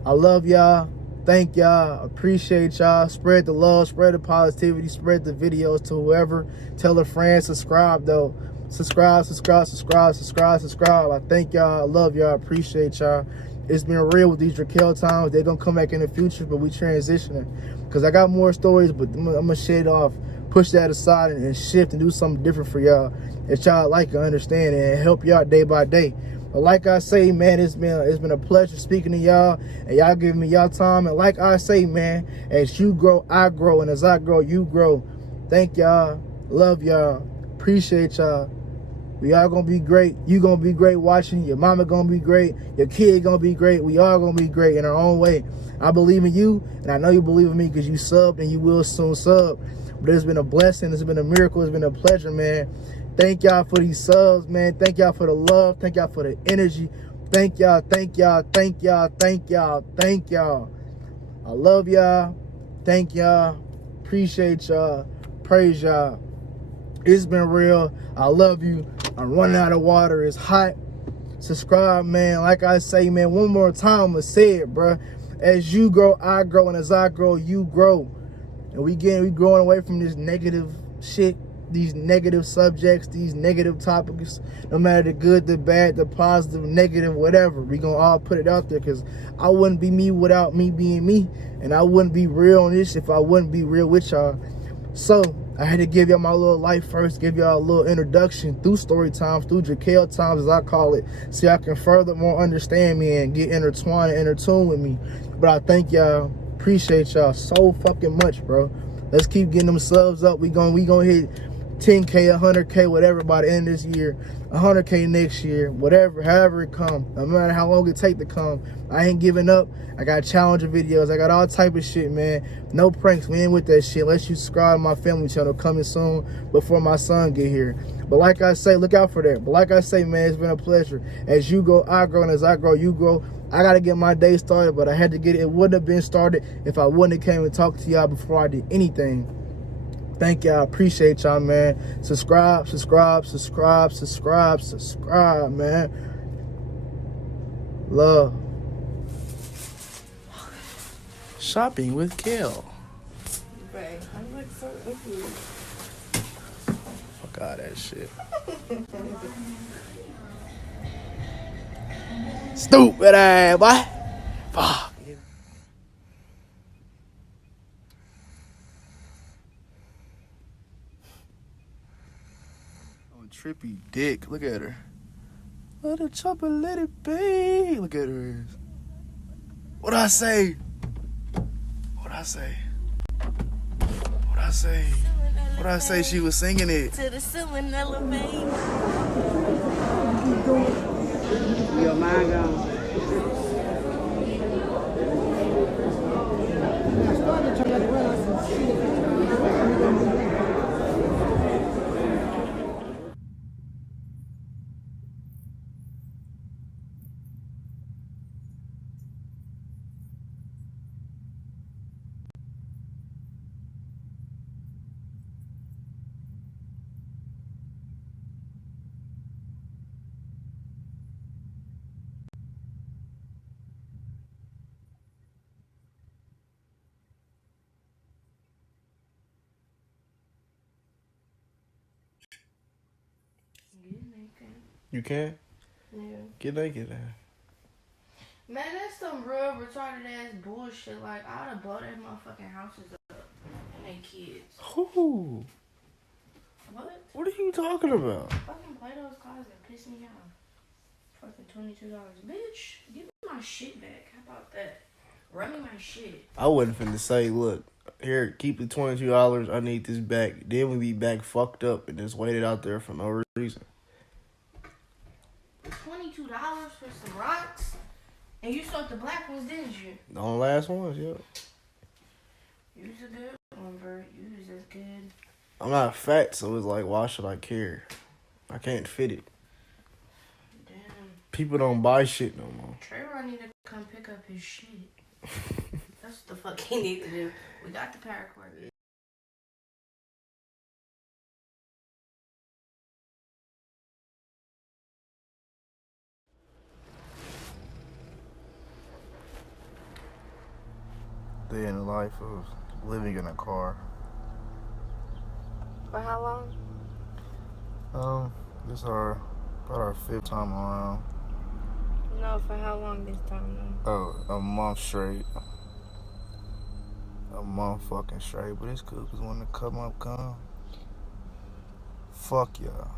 I love y'all. Thank y'all. Appreciate y'all. Spread the love, spread the positivity, spread the videos to whoever. Tell a friend, subscribe though. Subscribe. I thank y'all. I love y'all. Appreciate y'all. It's been real with these Dra'Quel times. They're gonna come back in the future, but we transitioning. Cause I got more stories, but I'm gonna shade off, push that aside and shift and do something different for y'all that y'all like and understand and help y'all day by day. But like I say, man, it's been a pleasure speaking to y'all and y'all giving me y'all time. And like I say, man, as you grow, I grow, and as I grow, you grow. Thank y'all. Love y'all. Appreciate y'all. We all gonna be great. You gonna be great watching. Your mama gonna be great. Your kid gonna be great. We all gonna be great in our own way. I believe in you, and I know you believe in me because you subbed and you will soon sub. But it's been a blessing. It's been a miracle. It's been a pleasure, man. Thank y'all for these subs, man. Thank y'all for the love. Thank y'all for the energy. Thank y'all. Thank y'all. Thank y'all. Thank y'all. Thank y'all. I love y'all. Thank y'all. Appreciate y'all. Praise y'all. It's been real. I love you. I'm running out of water. It's hot. Subscribe, man. Like I say, man, one more time, I'm going to say it, bro. As you grow, I grow. And as I grow, you grow. And we growing away from this negative shit, these negative subjects, these negative topics. No matter the good, the bad, the positive, negative, whatever. We going to all put it out there because I wouldn't be me without me being me. And I wouldn't be real on this if I wouldn't be real with y'all. So I had to give y'all my little life first, give y'all a little introduction through story times, through Dra'Quel times, as I call it, so y'all can furthermore understand me and get intertwined and intertuned with me. But I thank y'all, appreciate y'all so fucking much, bro. Let's keep getting them subs up. We gonna hit 10K, 100K, whatever by the end of this year, 100K next year, whatever, however it come, no matter how long it take to come. I ain't giving up. I got challenger videos. I got all type of shit, man. No pranks. We ain't with that shit. Unless you subscribe to my family channel coming soon before my son get here. But like I say, look out for that. But like I say, man, it's been a pleasure. As you grow, I grow, and as I grow, you grow. I got to get my day started, but I had to get it. It wouldn't have been started if I wouldn't have came and talked to y'all before I did anything. Thank y'all. Appreciate y'all, man. Subscribe, man. Love. Shopping with Kel. Right. I'm like so ugly. Fuck all that shit. Stupid ass, boy. Fuck. Trippy dick. Look at her. Let her chop and let it be. Look at her. What I say? What I say? What I say? What I say? She was singing it. To the ceiling elevate. Your mind gone. You can? Yeah. Get naked then. Man, that's some real retarded ass bullshit. Like, I would have blown that motherfucking houses up and they kids. Who? What? What are you talking about? Fucking Play-Doh's closet piss me off. Fucking $22. Bitch, give me my shit back. How about that? Run me my shit. I wasn't finna say, look, Here, keep the $22. I need this back. Then we be back fucked up and just waited out there for no reason. $22 for some rocks? And you sold the black ones, didn't you? The only last ones, yeah. You was a good one, bro. You was just good. I'm not fat, so it's like, why should I care? I can't fit it. Damn. People don't buy shit no more. Trayvon need to come pick up his shit. That's what the fuck he need to do. We got the paracord. Day in the life of living in a car. For how long? This is about our 5th time around. No, for how long this time though? Oh, a month straight. A month fucking straight, but it's cool because when the come up come, fuck y'all.